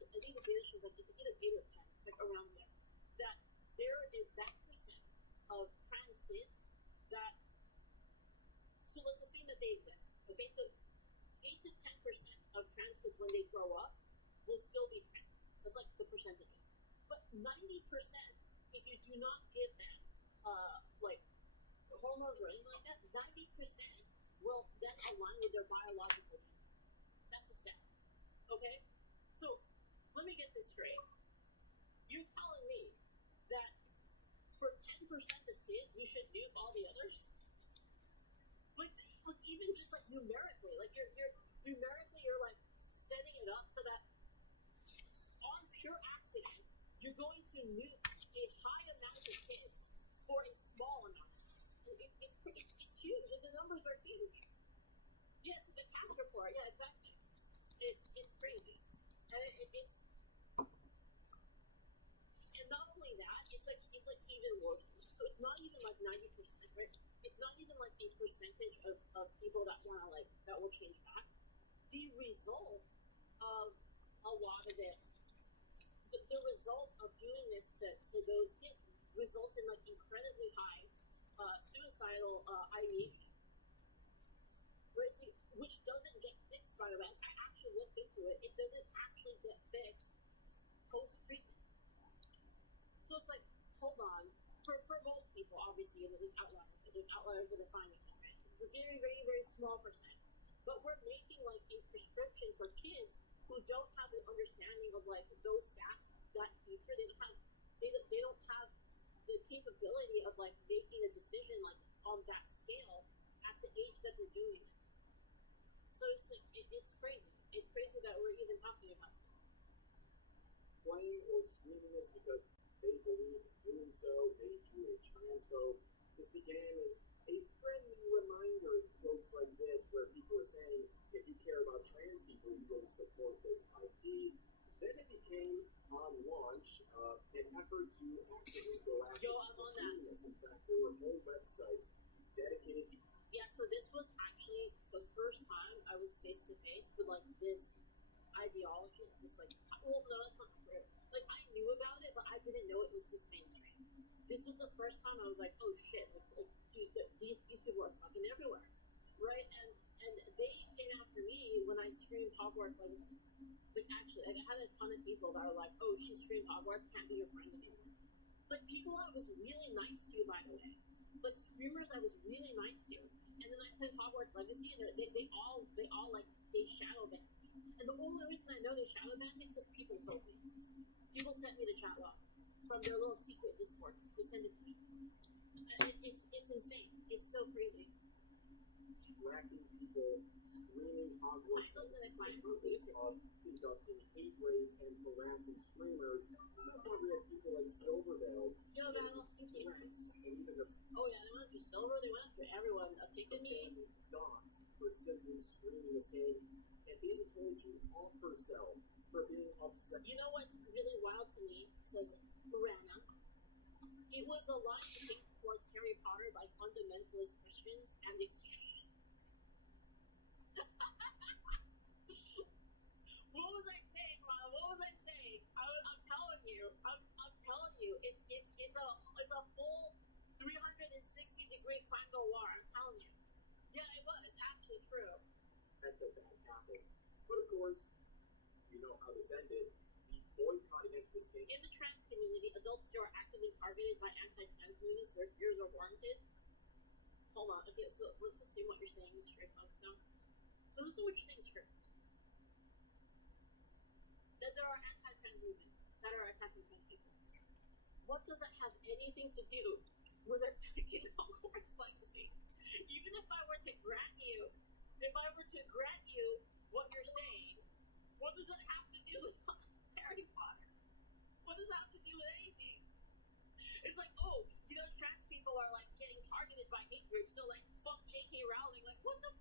I think the data shows like it's either 8 or 10, it's like around there, that there is that percent of trans kids that, so let's assume that they exist, okay? So 8 to 10% of trans kids when they grow up will still be trans. That's like the percentages. But 90%, if you do not give them like hormones or anything like that, 90% will then align with their biological gender. That's the stats. Okay? So let me get this straight. You're telling me that for 10% of kids you should nuke all the others? Like even just like numerically, like you're numerically you're like setting it up so that on pure accident you're going to nuke a high amount of kids for a small amount. It's huge. The numbers are huge. Yes, the CAS report. Yeah, exactly. It's crazy, and and not only that, it's like even worse. So it's not even like 90%, right? It's not even like a percentage of people that want to that will change back. The result of a lot of it, the result of doing this to those kids results in like incredibly high suicidal ideation, right? See, which doesn't get fixed, by the way. I actually looked into it. It doesn't actually get fixed post-treatment. So it's like, hold on. For most people, obviously, there's outliers. There's outliers that are fine with it, right? It's a very, very, very small percent. But we're making like a prescription for kids who don't have an understanding of like those stats, that future. They don't have the capability of like making a decision like on that scale at the age that they're doing it. So it's like it's crazy. It's crazy that we're even talking about it. Playing or streaming this because they believe doing so made you a transphobe. This began as a friendly reminder in quotes like this, where people are saying, if you care about trans people, you would support this IP. Then it became, on launch, an effort to actively go after this. In fact, there were whole websites dedicated to... Yeah, so this was actually the first time I was face to face with like this ideology. It's like, well, no, that's not true. Like I knew about it, but I didn't know it was this mainstream. This was the first time I was like, oh shit, like dude, these people are fucking everywhere, right? And they came after me when I streamed Hogwarts Legacy. Like actually, like I had a ton of people that were like, oh, she streamed Hogwarts, can't be your friend anymore. Like people I was really nice to, by the way. Like streamers I was really nice to. And then I played Hogwarts Legacy, and they all like they shadow banned me. And the only reason I know they shadow banned me is because people told me. People sent me the chat log from their little secret Discord. They sent it to me. And it's insane. It's so crazy. Tracking people, streaming Hogwarts Legacy, of conducting hate raids and harassing streamers. We had people like Silvervale. Yo, Val, thank you. And even the... Oh yeah, they went after Silver, they went after everyone. Picking me. Docs for simply streaming this game and being told to off herself for being upset. You know what's really wild to me? It says Rana. It was a line to hate towards Harry Potter by fundamentalist Christians and extreme. What was I saying, Mom? What was I saying? I'm telling you. I'm telling you. It's a full 360-degree Quango war. I'm telling you. Yeah, it was. It's actually true. At the bad apple. But of course, you know how this ended. The boycott against this game. In the trans community, adults who are actively targeted by anti-trans movements, their fears are warranted. Hold on. Okay, so let's assume what you're saying is true. Let's assume what you're saying is true. That there are anti-trans movements that are attacking trans people. What does that have anything to do with attacking Hogwarts Legacy? Even if I were to grant you what you're saying, what does that have to do with Harry Potter? What does that have to do with anything? It's like, oh, trans people are like getting targeted by hate groups, so like fuck J.K. Rowling. Like what the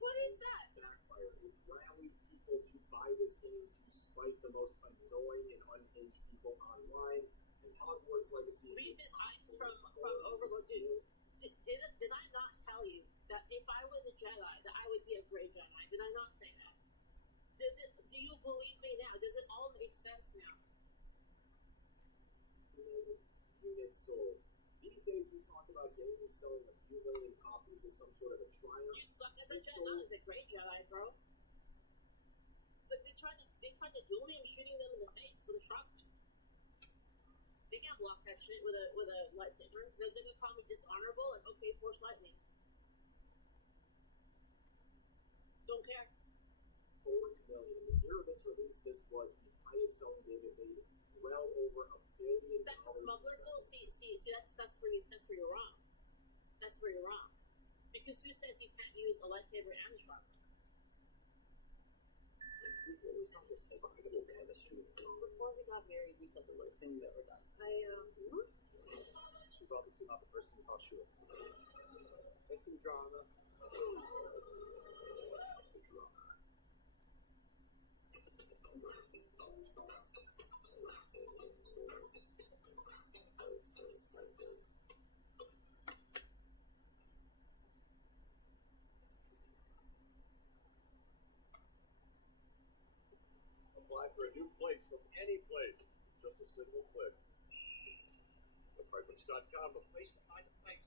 What is that? Backfired. It rallied people to buy this game to spite the most annoying and unhinged people online. And Hogwarts Legacy Read his eyes from Overlord. Dude, did I not tell you that if I was a Jedi, that I would be a great Jedi? Did I not say that? Do you believe me now? Does it all make sense now? Units sold. These days we talk about games selling a few million copies as some sort of a triumph. You suck as a Jedi, not as a great Jedi, bro. So they tried to duel me. I'm shooting them in the face with a shotgun. They can't block that shit with a lightsaber. They're gonna call me dishonorable and okay, force lightning. Don't care. 4 million. The year of its release, this was the highest selling game it made. Well over $1 billion. That's a smuggler fool. See, that's where you're wrong. That's where you're wrong. Because who says you can't use a lightsaber and a shotgun? Before we got married, you said the worst thing you've ever done. She's obviously not the person you thought she was. It's some drama. The drama. Apply for a new place from any place. Just a single click. Apartments.com, a place to find a place.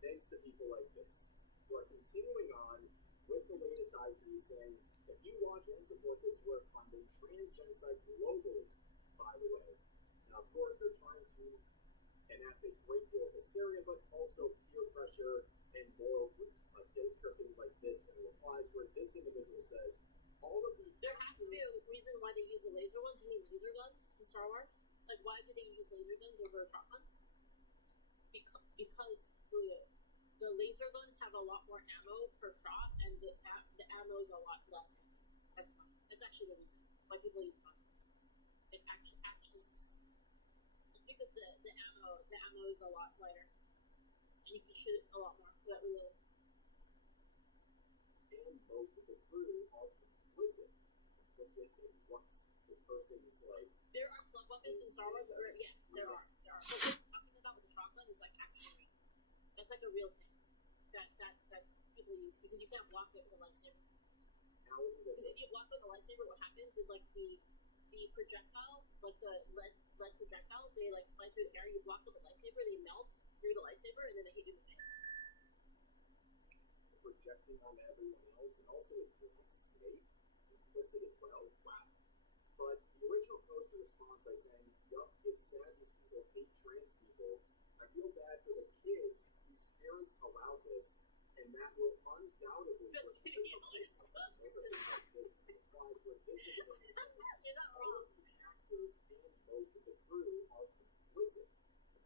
Thanks to people like this, who are continuing on with the latest IP saying, if you watch and support this work, funding trans genocide globally, by the way. Now, of course, they're trying to enact a great deal of hysteria, but also peer pressure and moral guilt tripping like this in replies where this individual says, all of the... There has to be a reason why they use the laser ones. You mean laser guns in Star Wars? Like, why do they use laser guns over shotguns? Because the laser guns have a lot more ammo per shot, and the ammo is a lot less. That's why. That's actually the reason why people use guns. It's actually it's because the ammo is a lot lighter, and you can shoot it a lot more without reloading. And most of the crew are complicit in what this person is like. There are slug weapons in Star Wars. Yes, there are. But what I'm talking about with the shotgun is like actually, that's like a real thing that people use because you can't block it with a lightsaber. Because if you block it with a lightsaber, what happens is like the projectile, like the lead projectiles, they like fly through the air. You block with a lightsaber, they melt through the lightsaber, and then they hit you in the face. Projecting onto everyone else, and also a black snake implicit as well. Wow. But the original poster responds by saying, yup, it's sad these people hate trans people. I feel bad for the kids whose parents allowed this, and that will undoubtedly You're not wrong. Actors and most of the crew are complicit in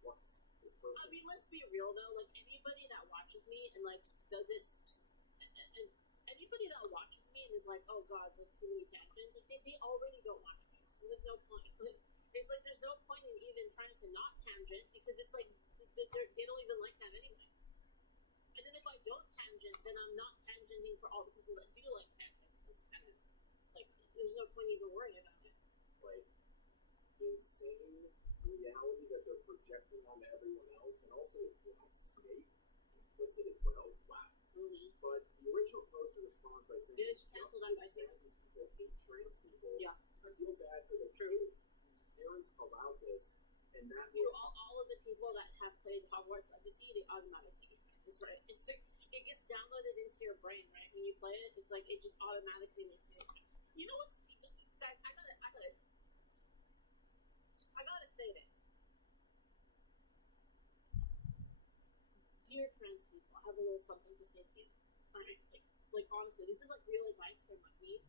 what this person. I mean, let's be real though. Like anybody that watches me and like does it, and anybody that watches me and is like, oh god, there's too many tangents. Like they already don't watch me. So there's no point. It's like there's no point in even trying to not tangent because it's like they don't even like that anyway. And then if I don't tangent, then I'm not tangenting for all the people that do like tangents. So it's kind of like there's no point even worrying about it. Like insane reality that they're projecting onto everyone else, and also a black snake implicit as well. Wow. Mm-hmm. But the original poster responds by saying, they just cancel that guy too. These people hate trans people. Yeah. I feel bad for the kids whose parents allowed this, and that will... all of the people that have played Hogwarts Legacy, they automatically get it. That's right. It's like it gets downloaded into your brain, right? When you play it, it's like it just automatically makes it. You know what's, guys? I gotta say this. Dear trans people, I have a little something to say to you. Alright, like honestly, this is like real advice from like me.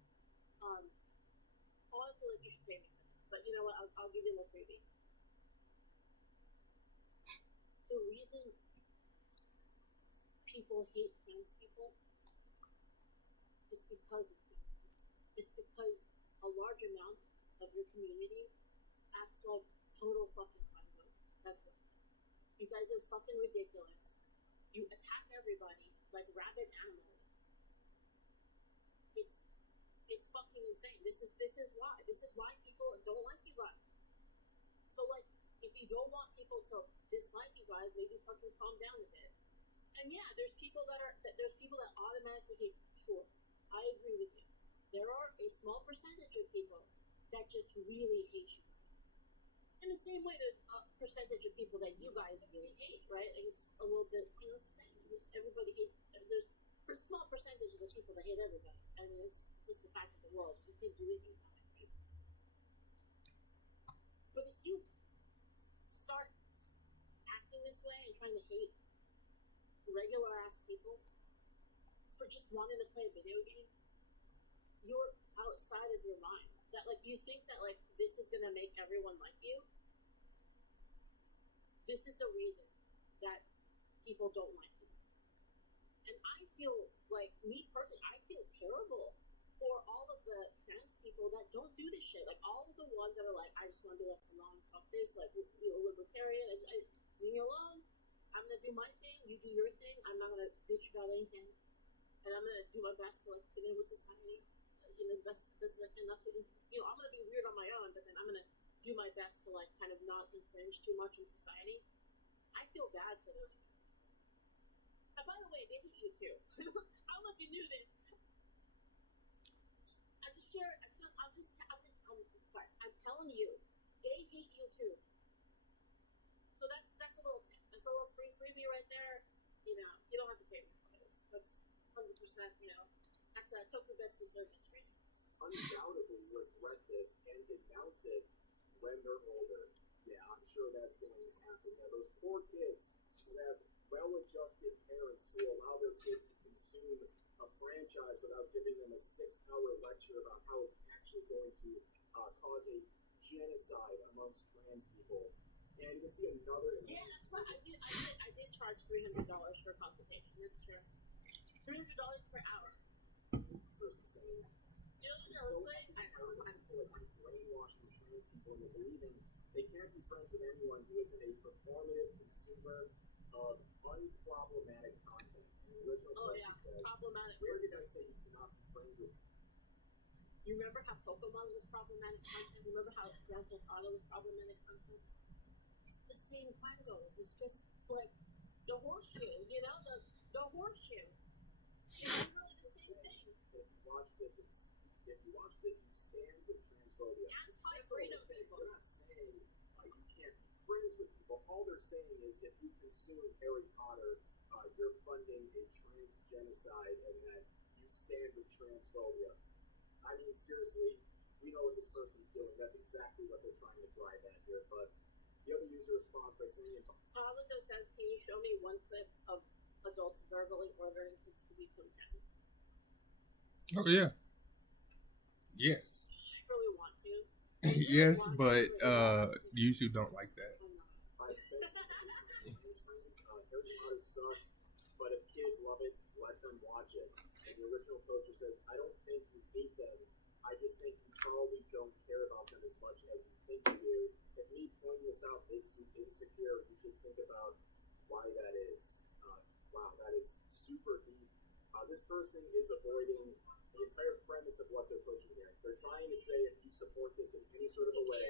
Honestly, like you should pay me for this, but you know what? I'll give you a little freebie. The reason people hate trans people is because of trans people. It's because a large amount of your community acts like total fucking condos. You guys are fucking ridiculous. You attack everybody like rabid animals. It's fucking insane. This is why. This is why people don't like you guys. So like, if you don't want people to dislike you guys, maybe fucking calm down a bit. And yeah, there's people that automatically hate. Sure, I agree with you. There are a small percentage of people that just really hate you guys. In the same way, there's a percentage of people that you guys really hate, right? Like it's a little bit, you know, it's the same. Everybody hates. There's a small percentage of the people that hate everybody. I mean, it's just the fact of the world. You can't do anything about it, right? But if you start acting this way and trying to hate regular ass people for just wanting to play a video game, you're outside of your mind. That like you think that like this is gonna make everyone like you. This is the reason that people don't like you. And I feel like, me personally, I feel terrible for all of the trans people that don't do this shit. Like all of the ones that are like, I just want to be left alone. Fuck this, like, you know, libertarian. Leave me alone. I'm gonna do my thing. You do your thing. I'm not gonna bitch about anything. And I'm gonna do my best to like fit in with society. You know, the best as I can, not to, you know, I'm gonna be weird on my own, but then I'm gonna do my best to like kind of not infringe too much in society. I feel bad for those people. And by the way, they hate you too. I don't know if you knew this. I'm telling you, they hate you too. So that's a little tip. That's a little freebie right there. You know, you don't have to pay me for this. That's 100%. You know, that's a Tokubetsu service for you. Undoubtedly regret this and denounce it when they're older. Yeah, I'm sure that's going to happen. Now, those poor kids who have well-adjusted parents who allow their kids to consume a franchise without giving them a 6-hour lecture about how it's actually going to cause a genocide amongst trans people. And you can see another. Yeah, that's what I did charge $300 for a consultation. That's true. $300 per hour. Person saying, you know what I was saying? I know. I'm brainwashing trans people into believing they can't be friends with anyone who isn't a performative consumer of unproblematic content. And the original says, problematic. Where did I say you cannot be friends with? You remember how Pokemon was problematic content? Remember how Grand Theft Auto was problematic content? It's the same quangos. It's just like the horseshoe, you know, the horseshoe. It's literally the same thing. If you watch this, you stand with transphobia. Anti-freedom people. They're not saying you can't be friends with people. All they're saying is if you consume Harry Potter, you're funding a trans genocide and that you stand with transphobia. I mean, seriously, we know what this person's doing. That's exactly what they're trying to drive at here. But the other user responds by saying, Positive says, can you show me one clip of adults verbally ordering kids to be content? Oh, yeah. Yes. I really want to. Yes, but usually don't like that. Harry Potter sucks, but if kids love it, let them watch it. And the original poster says, I don't think you hate them. I just think you probably don't care about them as much as you think you do. If me pointing this out makes you insecure, you should think about why that is. Wow, that is super deep. This person is avoiding the entire premise of what they're pushing here. They're trying to say if you support this in any sort of a way,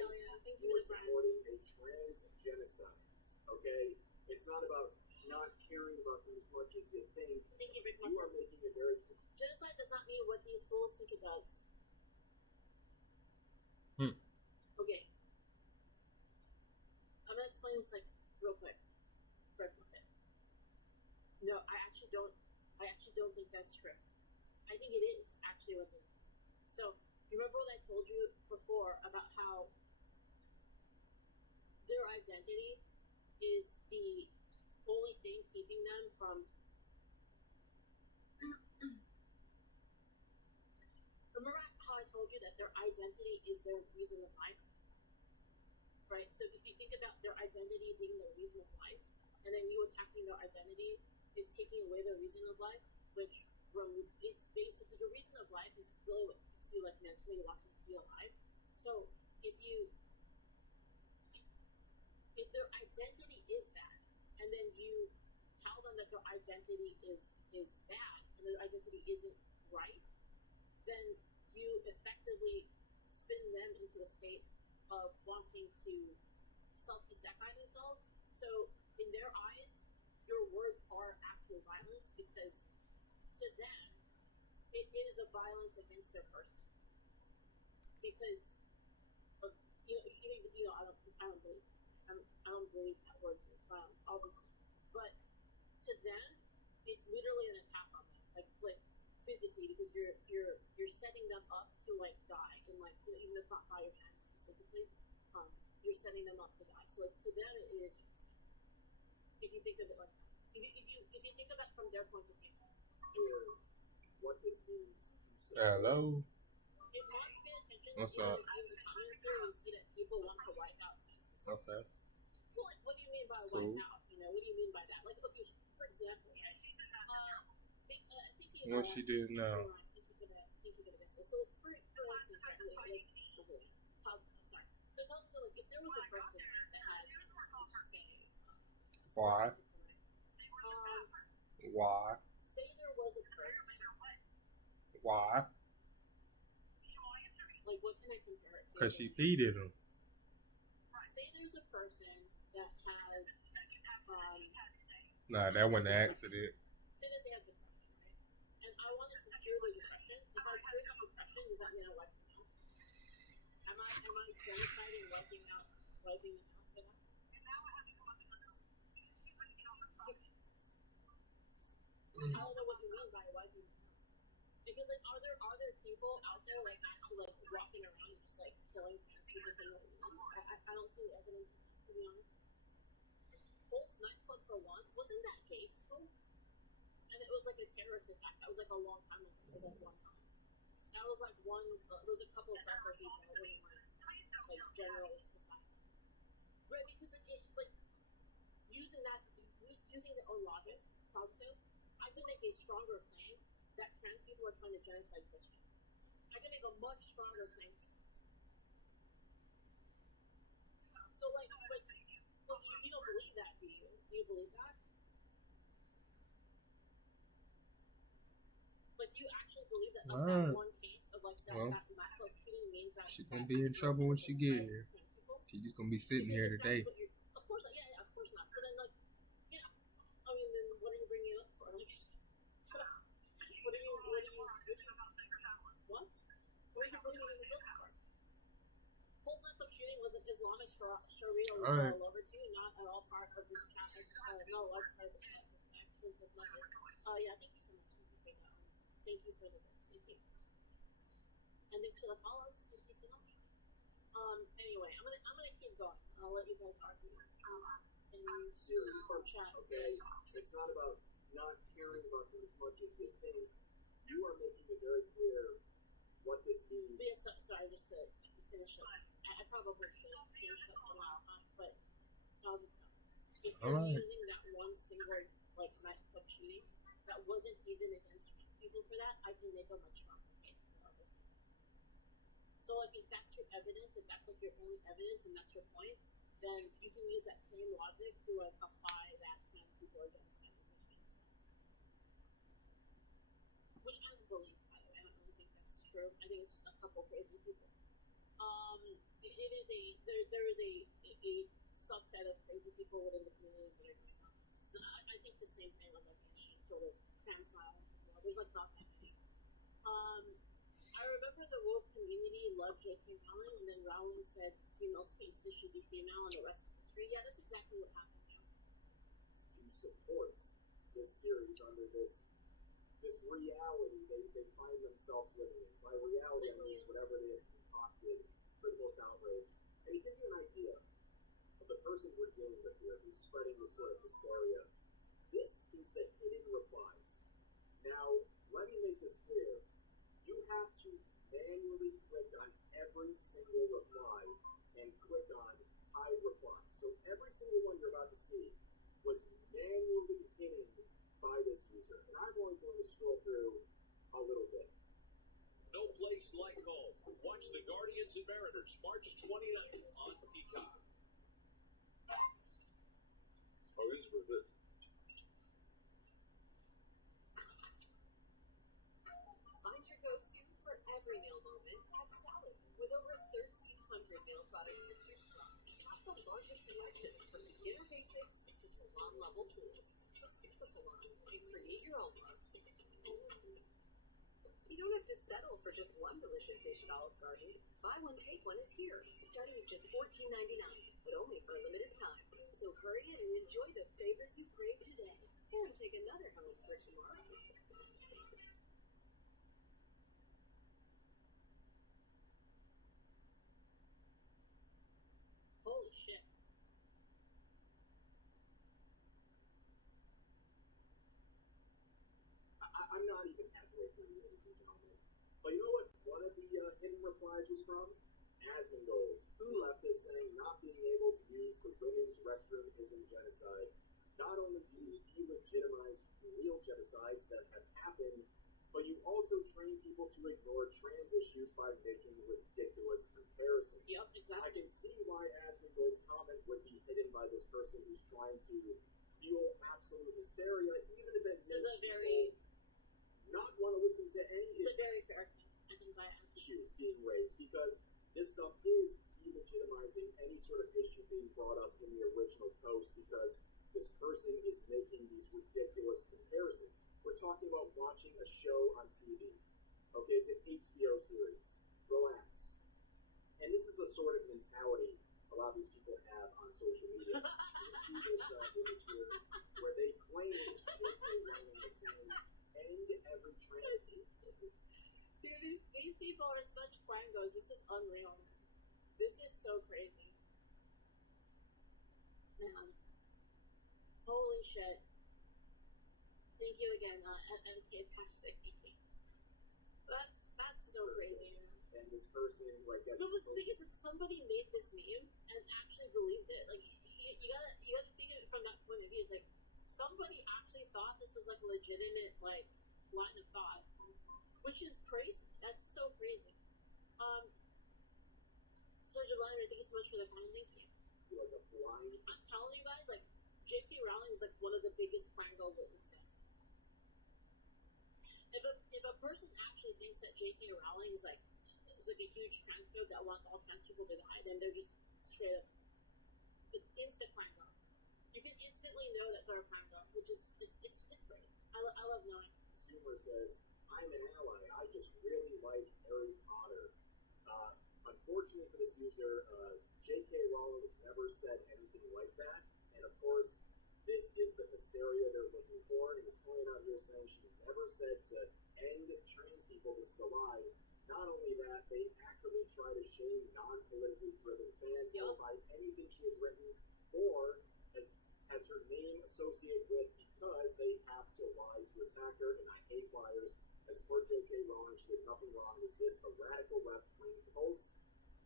you are supporting a trans genocide. Okay? It's not about not caring about them as much as you think. You are making it very. Genocide does not mean what these fools think it does. Okay. I'm gonna explain this like real quick. No, I actually don't think that's true. I think it is actually what they. So you remember what I told you before about how their identity is the only thing keeping them from. Remember how I told you that their identity is their reason of life? Right? So if you think about their identity being their reason of life, and then you attacking their identity is taking away their reason of life, which it's basically the reason of life is really what keeps you like mentally wanting to be alive. So if their identity is that, and then you tell them that their identity is bad and their identity isn't right, then you effectively spin them into a state of wanting to self-dissectify themselves. So in their eyes, your words are actual violence because to them, it is a violence against their person. Because of, I don't believe that word is violence, obviously. But to them, it's literally an attack on them, like physically, because you're setting them up to like die, and like even if not by your hands specifically, you're setting them up to die. So like to them, it is genocide. If you think of it like that, if you think of it from their point of view. What this means to Hello. If Mods pay attention, What's you up? in the comments here, you see that people want to wipe out. Okay. Well, like, what do you mean by Cool. wipe out? You know, what do you mean by that? Like, okay, for example, right? What she did now? Thank you for the example. So, for instance, right, sorry. So, it's also like if there was a person that had, let's just say, Why? Why? say there was a person. Why? Like, what can I compare it to? Because she peed in him. Say there's a person that has, Nah, that wasn't an accident. say that they have depression, right? And I wanted to cure their depression. If I cure their depression, does that mean I wipe them out? Am I genociding, wiping them out for that? I don't know what you mean by wiping them out. Because like, are there people out there like actually like walking around and just like killing trans people for no reason? I don't see the evidence, to be honest. Pulse nightclub for one, wasn't that gay people? And it was like a terrorist attack. That was like a long time ago. It was like one time. That was like one. There was a couple of separate people. It wasn't like general society. Right? Because it like using their own logic, positive, I could make a stronger claim that trans people are trying to genocide Christians. I can make a much stronger claim. So like you don't believe that, do you? Do you believe that? Like, do you actually believe that of that one case of like that nightclub shooting means that She gonna be in trouble when she get here. She's just gonna be sitting here today. Of course, yeah, of course not. So then, like, yeah, I mean, then what are you bringing it up for? Like, what are you what? What are you bringing it up for? Pulse nightclub shooting was an Islamic Sharia law all over too, not at all part of this chat. No, large part of the chat. Yeah, thank you so much. Thank you for the bits. Thank you. And thanks for the follows. Thank you so much. Anyway, I'm gonna keep going. I'll let you guys argue. And chat. Okay, it's not about not caring about them as much as you think. You are making it very clear what this means. But yeah, sorry, just to finish up. I probably should finish up a while, but now's the time. If you're using that one single like nightclub shooting that wasn't even against people for that, I can make a much stronger case for other people. So like if that's your evidence, if that's like your only evidence and that's your point, then you can use that same logic to like apply that trans people are genociding Christians. Which I don't believe, by the way. I don't really think that's true. I think it's just a couple crazy people. It is there is a subset of crazy people within the community that are doing that. And I think the same thing with like any sort of trans violence as well. There's like not that many. I remember the woke community loved J.K. Rowling, and then Rowling said female spaces should be female, and the rest is history. Yeah, that's exactly what happened. To support this series under this reality they find themselves living in. By reality, I mean whatever they have concocted for the most outrage. And it gives you an idea of the person we're dealing with here who's spreading this sort of hysteria. This is the hidden replies. Now, let me make this clear. You have to manually click on every single reply and click on hide reply. So every single one you're about to see was manually hidden by this user. And I'm only going to scroll through a little bit. No place like home. Watch the Guardians and Mariners March 29th on Peacock. Oh, this is for this. Find your go-to for every nail moment at Salad. With over 1,300 nail products to choose from, shop the largest selection from beginner basics to salon-level tools. So skip the salon and create your own look. You don't have to settle for just one delicious dish at Olive Garden. Buy one, take one is here, starting at just $14.99, but only for a limited time. So hurry in and enjoy the favorites you crave today, and take another home for tomorrow. Holy shit. I'm not even halfway through, ladies and gentlemen. But you know what one of the hidden replies was from? Asmongold, who left this saying, not being able to use the women's restroom isn't genocide. Not only do you delegitimize real genocides that have happened, but you also train people to ignore trans issues by making ridiculous comparisons. Yep, exactly. I can see why Asmongold's comment would be hidden by this person who's trying to fuel absolute hysteria, even if it This is a very... not want to listen to any It's a very fair thing, I think, by issues being raised, because this stuff is delegitimizing any sort of issue being brought up in the original post, because this person is making these ridiculous comparisons. We're talking about watching a show on TV. Okay, it's an HBO series. Relax. And this is the sort of mentality a lot of these people have on social media. You see this image here where they claim J.K. Rowling is saying, end every trans. Dude, these people are such quangos. This is unreal. This is so crazy. Man. Holy shit. Thank you again, MK Hashtag. That's so crazy, man. And this person, who I guess... No, but the thing is that somebody made this meme and actually believed it. Like, you gotta think of it from that point of view. It's like, somebody actually thought this was like a legitimate, like, line of thought. Which is crazy. That's so crazy. Sergio Leonard, thank you so much for the time. Thank you. Like a blind... I'm telling you guys, like, J.K. Rowling is like one of the biggest quango witnesses. If a person actually thinks that J.K. Rowling is like a huge transphobe that wants all trans people to die, then they're just straight up instant quango. You can instantly know that they're a quango, which is it's great. I love knowing. Consumer says, I'm an ally. I just really like Harry Potter. Unfortunately for this user, J.K. Rowling never said anything like that. And of course, this is the hysteria they're looking for. And it's pointing out here saying she never said to end trans people. This is a lie. Not only that, they actively try to shame non-politically driven fans by anything she has written or has her name associated with, because they have to lie to attack her. And I hate liars. As for J.K. Rowling, she did nothing wrong. Resist the radical left-wing cults.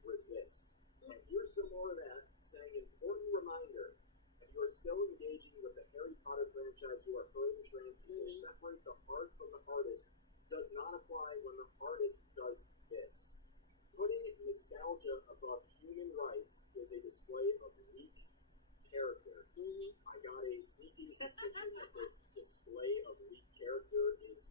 Resist. And here's some more of that, saying, important reminder, if you are still engaging with the Harry Potter franchise who are hurting trans people, separate the art from the artist does not apply when the artist does this. Putting nostalgia above human rights is a display of weak character. I got a sneaky suspicion that this display of weak character is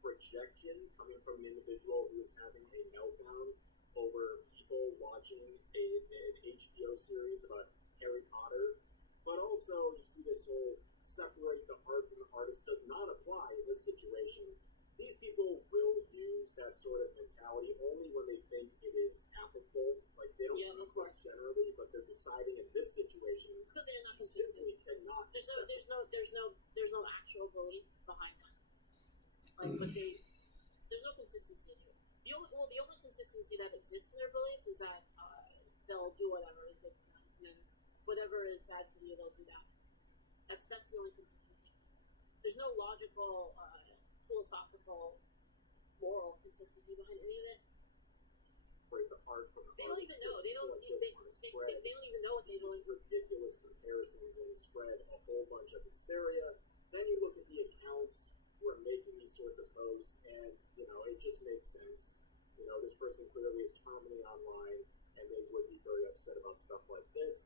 projection coming from an individual who is having a meltdown over people watching an HBO series about Harry Potter. But also, you see this whole separate the art from the artist does not apply in this situation. These people will use that sort of mentality only when they think it is applicable. Like, they don't use this generally, but they're deciding in this situation. It's because they're not consistent. Simply cannot. There's no actual belief behind that. But there's no consistency here. The only consistency that exists in their beliefs is that they'll do whatever is good for them, and then whatever is bad for you, they'll do that. That's the only consistency. There's no logical, philosophical, moral consistency behind any of it. Break the art from the They don't even know. They don't even know what they believe. Ridiculous comparisons and spread a whole bunch of hysteria. Then you look at the accounts who are making these sorts of posts, and it just makes sense. This person clearly is terminally online, and they would be very upset about stuff like this.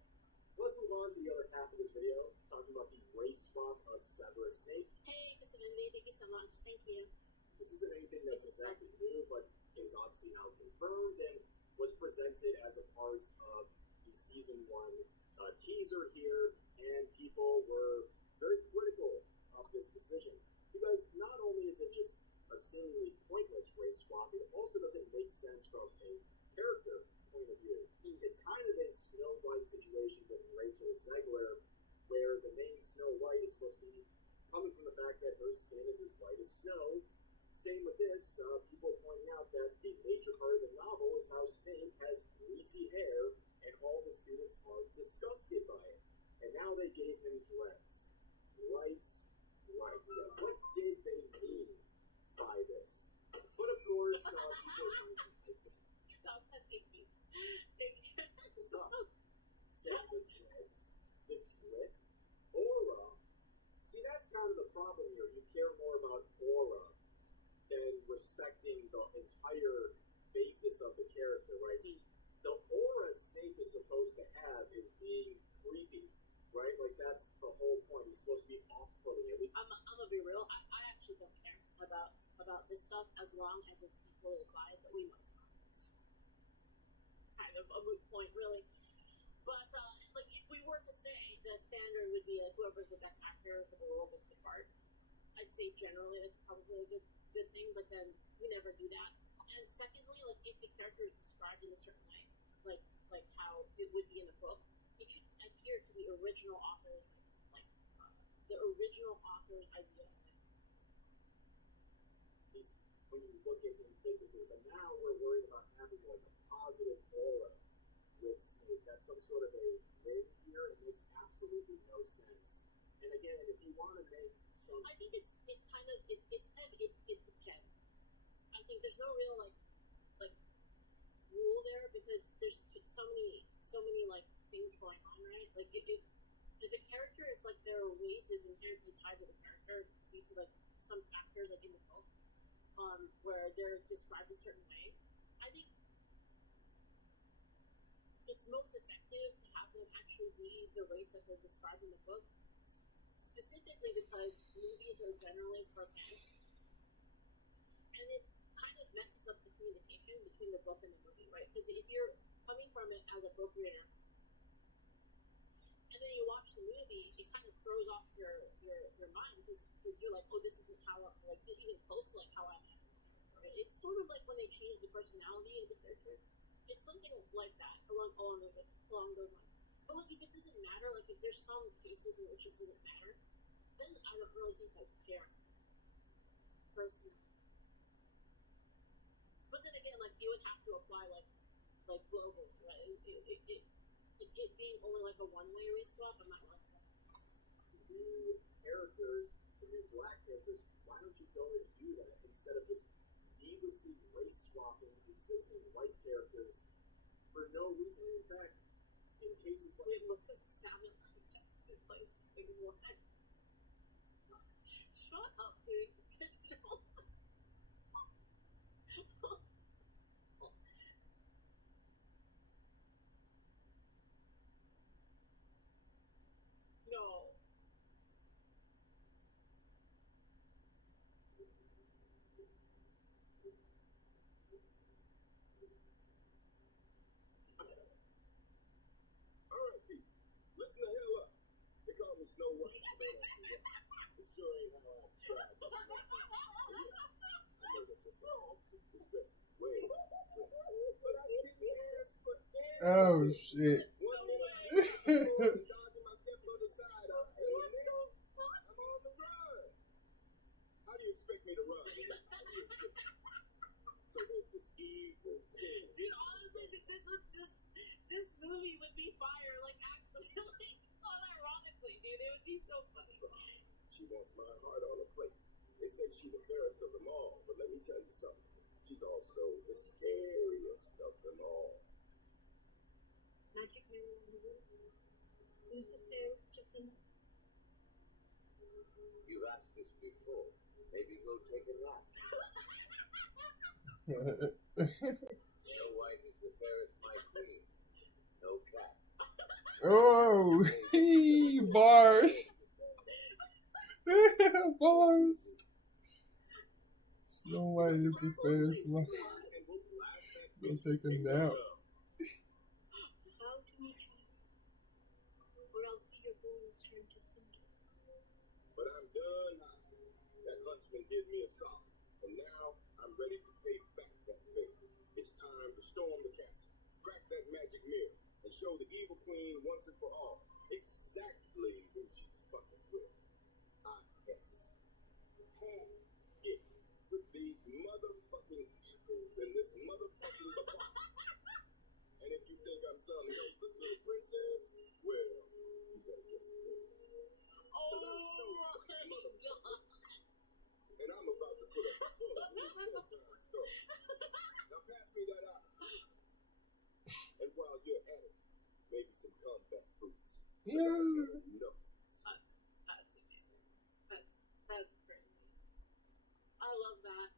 Let's move on to the other half of this video, talking about the race swap of Severus Snape. Hey, CM11, thank you so much. Thank you. This isn't anything that's exactly new, but it is obviously now confirmed and was presented as a part of the season 1 teaser here, and people were very critical of this decision because not only is it just a seemingly pointless race swap, it also doesn't make sense from a character point of view. It's kind of a Snow White situation with Rachel Zegler, where the name Snow White is supposed to be coming from the fact that her skin is as white as snow. Same with this, people pointing out that the major part of the novel is how Snape has greasy hair and all the students are disgusted by it. And now they gave him dreads. Right. What did they mean by this? But of course, people are trying to Stop touching me. this up. Say the dreads, the drip, aura. See, that's kind of the problem here. You care more about aura than respecting the entire basis of the character, right? The aura Snape is supposed to have is being creepy, right? Like, that's the whole point. He's supposed to be off-putting. I'm gonna be real. I actually don't care about this stuff as long as it's equally applied, but we know it's not. It's kind of a moot point, really. But like, if we were to say the standard would be like whoever's the best actor for the role gets the part, I'd say generally that's probably a good thing. But then we never do that. And secondly, like if the character is described in a certain way, like how it would be in a book, it should adhere to the original author's the original author's idea. When you look at him physically, but now we're worried about having like a positive aura with Snape. That's some sort of a win here. It makes absolutely no sense. And again, if you want to make some, I think it depends. I think there's no real like rule there because there's so many like things going on, right? Like if a character is like their race is inherently tied to the character due to like some factors like in the book, where they're described a certain way, I think it's most effective to have them actually be the race that they're described in the book, specifically because movies are generally for fans, and it kind of messes up the communication between the book and the movie, right? Because if you're coming from it as a book reader, and then you watch the movie, it kind of throws off your mind because you're like, oh, this isn't how like even close to like how I imagine the character. Right? It's sort of like when they change the personality of the character. It's something like that along those lines. But like if it doesn't matter, like if there's some cases in which it doesn't matter, then I don't really think I care personally. But then again, like it would have to apply like globally, right? It being only like a one-way race swap, I'm not like that. New characters, to new black characters, why don't you go and do that instead of just needlessly race swapping existing white characters for no reason? In fact, in cases like it looks like Samuel Jackson plays Big One. Shut up, dude. No. Alright, people, listen the hell up. They call me Snow White. It sure ain't how I tried this. I know what you're from. This dress is way but I didn't ask for anything. Oh shit. 1 minute, dodging my stepmother's side out there. I'm on the run. How do you expect me to run? How do you expect me? So there's this evil thing. Dude, honestly, this movie would be fire. Like, actually, like, unironically, dude, it would be so funny. She wants my heart on a plate. They say she's the fairest of them all, but let me tell you something. She's also the scariest of them all. Magic mirror in the room. Who's the fairest of them? You've asked this before. Maybe we'll take a nap. Snow White is the fairest, my queen. No cap. Oh, bars. Bars. Snow White is the fast one. Go take a nap. How to eat you, or I'll see your bones turn to cinders. But I'm done hiding. That huntsman did me a solid, and now I'm ready to pay back that favor. It's time to storm the castle, crack that magic mirror, and show the evil queen once and for all exactly who she's fucking with. I had it with these motherfucking apples and this motherfucking bourbon. And if you think I'm some helpless little princess, well, you better guess again. Oh I'm Snow White, my motherfucker. god! And I'm about to put a foot in this wartime stuff. Now pass me that apple. And while you're at it, maybe some combat boots. Yeah. No. That's amazing. That's crazy. I love that.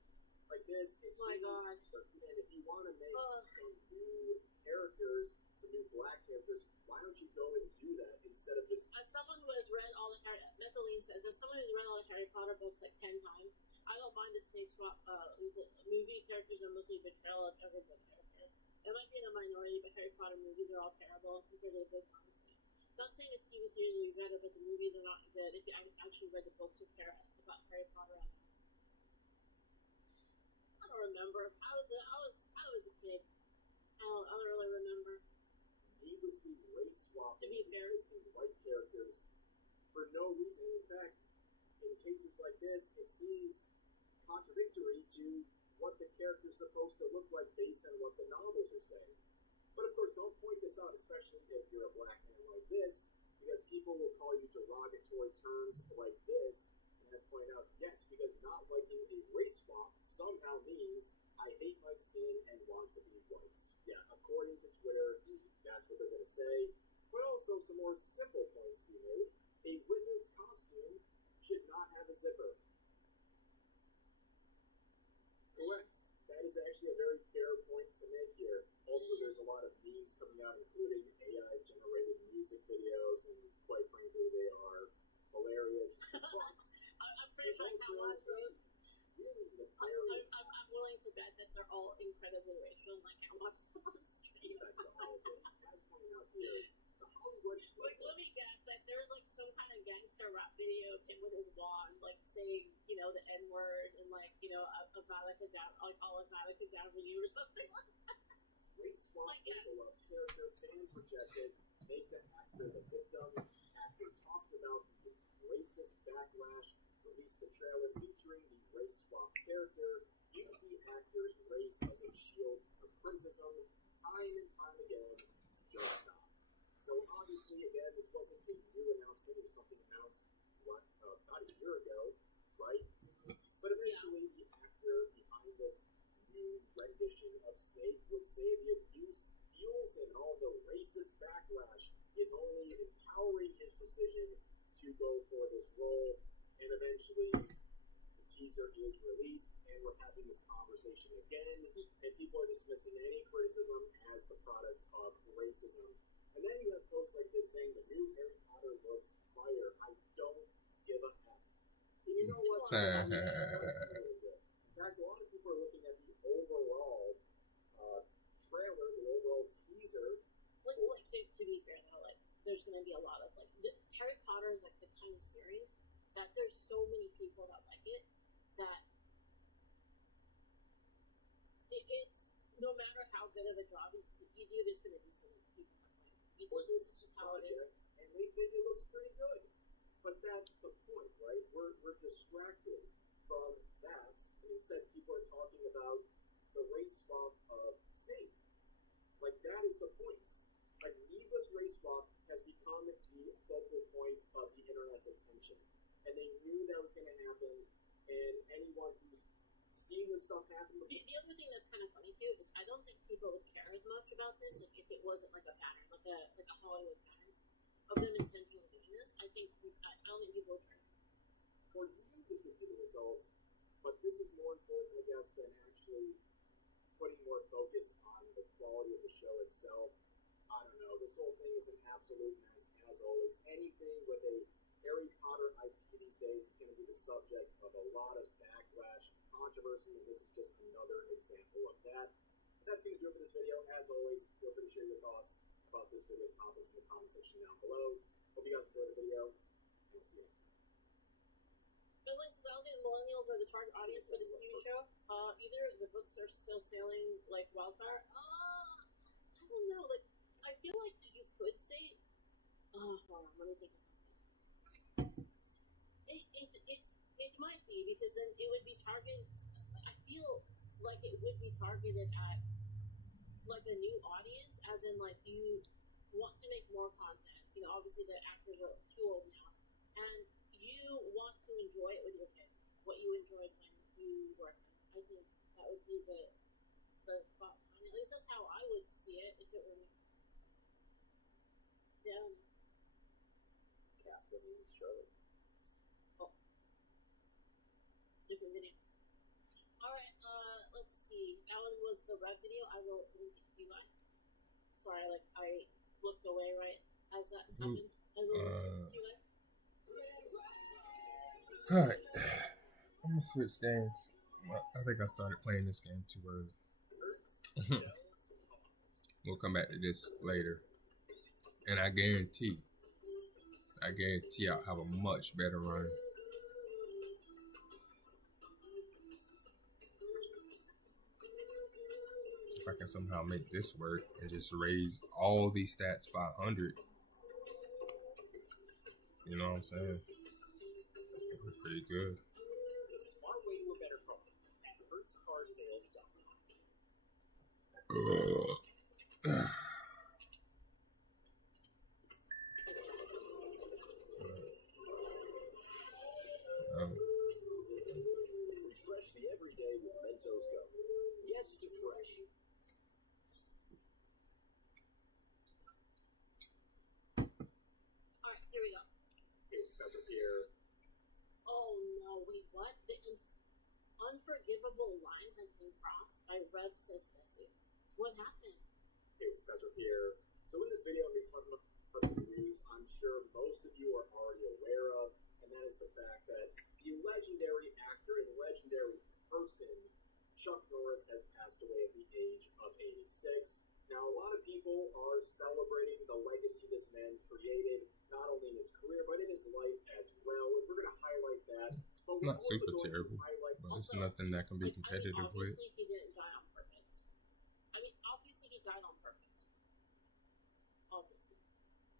Like this, it's My God. And if you want to make some new characters, some new black characters, why don't you go and do that instead of just As someone who has read all the Methaline says, as someone who's read all the Harry Potter books like 10 times, I don't mind the snake swap. The movie characters are mostly betrayal of every book character. It might be in a minority, but Harry Potter movies are all terrible compared to the books, honestly. Not saying the TV series will be better, but the movies are not good. If you actually read the books or care about Harry Potter, I don't remember. I was a kid. I don't really remember. needlessly race swap To be fair. existing white characters for no reason? In fact, in cases like this, it seems contradictory to what the character's supposed to look like based on what the novels are saying. But of course, don't point this out, especially if you're a black man like this, because people will call you derogatory terms like this. And as pointed out, yes, because not liking a race swap somehow means I hate my skin and want to be white. Yeah, according to Twitter, that's what they're going to say. But also some more simple points to be made. A wizard's costume should not have a zipper. Correct. That is actually a very fair point to make here. Also, there's a lot of memes coming out, including AI-generated music videos, and quite frankly, they are hilarious. But I'm pretty sure I can't watch those. really nefarious I'm willing to bet that they're all incredibly racial, and I can't watch them on stream. aspect to all of this. As pointed out here, the Hollywood Like, let me guess, like, there's like some kind of gangster rap video of him with his wand, like saying, you know, the N-word and like, you know, a Valika down, like all of Valika down with you or something like that. race swap people of character fans rejected, make the actor the victim. Actor talks about the racist backlash, released the trailer featuring the race swap character, use the actor's race as a shield for criticism, time and time again, just stop. So obviously, again, this wasn't a new announcement, it was something announced about a year ago, right? But eventually, the actor behind this new rendition of Snake would say the abuse fuels him, and all the racist backlash is only empowering his decision to go for this role. And eventually, the teaser is released, and we're having this conversation again, and people are dismissing any criticism as the product of racism. And then you have posts like this saying the new Harry Potter looks fire. I don't give a F. And you know what? In fact, a lot of people are looking at the overall trailer, the overall teaser. Like to be fair though, like there's gonna be a lot of like Harry Potter is like the kind of series that there's so many people that like it that it's no matter how good of a job you do, there's gonna be some people that like it. It's just how it is. And they think it looks pretty good. But that's the point, right? We're distracted from that. And instead, people are talking about the race swap of Snape. Like, that is the point. A needless race swap has become the focal point of the internet's attention. And they knew that was going to happen. And anyone who's seen this stuff happen before. The other thing that's kind of funny too is I don't think people would care as much about this like if it wasn't like a pattern, like a Hollywood pattern of them intentionally doing this. I don't think people would care. For you, this would be the result, but this is more important, I guess, than actually putting more focus on the quality of the show itself. I don't know. This whole thing is an absolute mess, as always. Anything with a Harry Potter IP these days is going to be the subject of a lot of backlash, controversy, and this is just another example of that. But that's going to do it for this video. As always, feel free to share your thoughts about this video's topics in the comment section down below. Hope you guys enjoyed the video, and we'll see you next time. Billy says, I don't think millennials are the target audience for this TV show. Either the books are still sailing like wildfire. I don't know. Like, I feel like you could say. Hold on, let me think about this. It might be, because then it would be targeted. I feel like it would be targeted at like a new audience, as in like you want to make more content. You know, obviously the actors are too old now, and you want to enjoy it with your kids. What you enjoyed when you were. I think that would be the spot. At least that's how I would see it if it were me. Yeah. Japanese show. Oh. Different video. Alright, let's see. That one was the web video. I will link it to you guys. Sorry, like, I looked away right as that happened. I will link this to you guys. Alright. I'm gonna switch games. I think I started playing this game too early. We'll come back to this later. And I guarantee I'll have a much better run. If I can somehow make this work and just raise all these stats by 100. You know what I'm saying? It was pretty good. The smart way to a better car at HertzCarSales.com. Refresh the everyday with Mentos Go. Yes to fresh. Alright, here we go. It's Better here. Oh no, wait, what? The unforgivable line has been crossed by Rev says Tessie. What happened? It's Better here. So in this video, I'm going to be talking about some news I'm sure most of you are already aware of, and that is the fact that the legendary actor and legendary person, Chuck Norris, has passed away at the age of 86. Now, a lot of people are celebrating the legacy this man created, not only in his career, but in his life as well, and we're going to highlight that. But it's not super terrible, but it's nothing that can be competitive with. Obviously, he didn't die on purpose. I mean, obviously, he died on purpose. Obviously.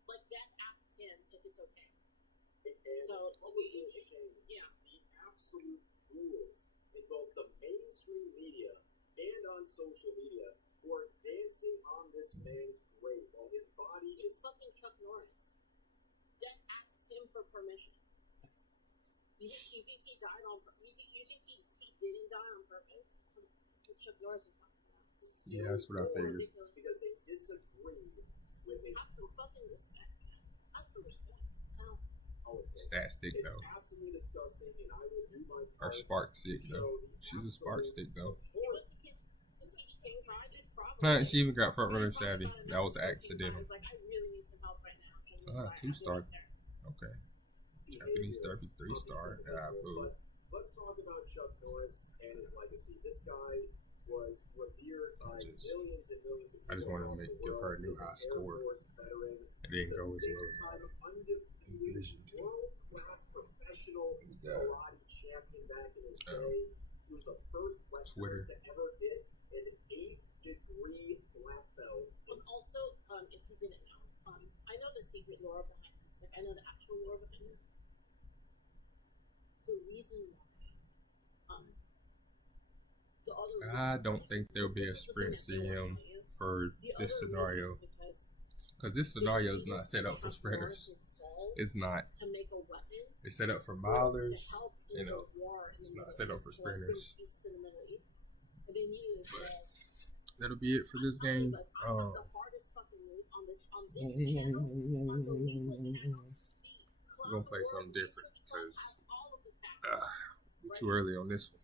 Like, Death asked him if it's okay. And so, yeah. The absolute ghouls in both the mainstream media and on social media who are dancing on this man's grave while his body is fucking Chuck Norris. Death asks him for permission. You think he died on purpose? You think he didn't die on purpose? This is Chuck Norris we're talking about. Yeah, that's what I figured. Because they disagreed with his. Have some fucking respect, man. Have some respect. Hell. Stat stick though. Absolutely disgusting, and I will do my Or spark stick though. She's a spark stick though. She even got front runner savvy. That was accidental. 2-star. Okay. Japanese derby 3-star. Boo. Let's talk about Chuck Norris and his legacy. This guy was revered by millions and millions of people. I just wanted to give her a new high score. It didn't go as well as I envisioned. World-class professional karate champion back in his day. He was the first Westerner to ever get an 8th-degree black belt. And also, if you didn't know, I know the secret lore behind this. Like, I know the actual lore behind this. The reason why, I don't think there'll be a sprint CM for this scenario, because this scenario is not set up for sprinters. It's not. It's set up for milers. You know, it's not set up for sprinters. But that'll be it for this game. We're gonna play something different because we're too early on this one.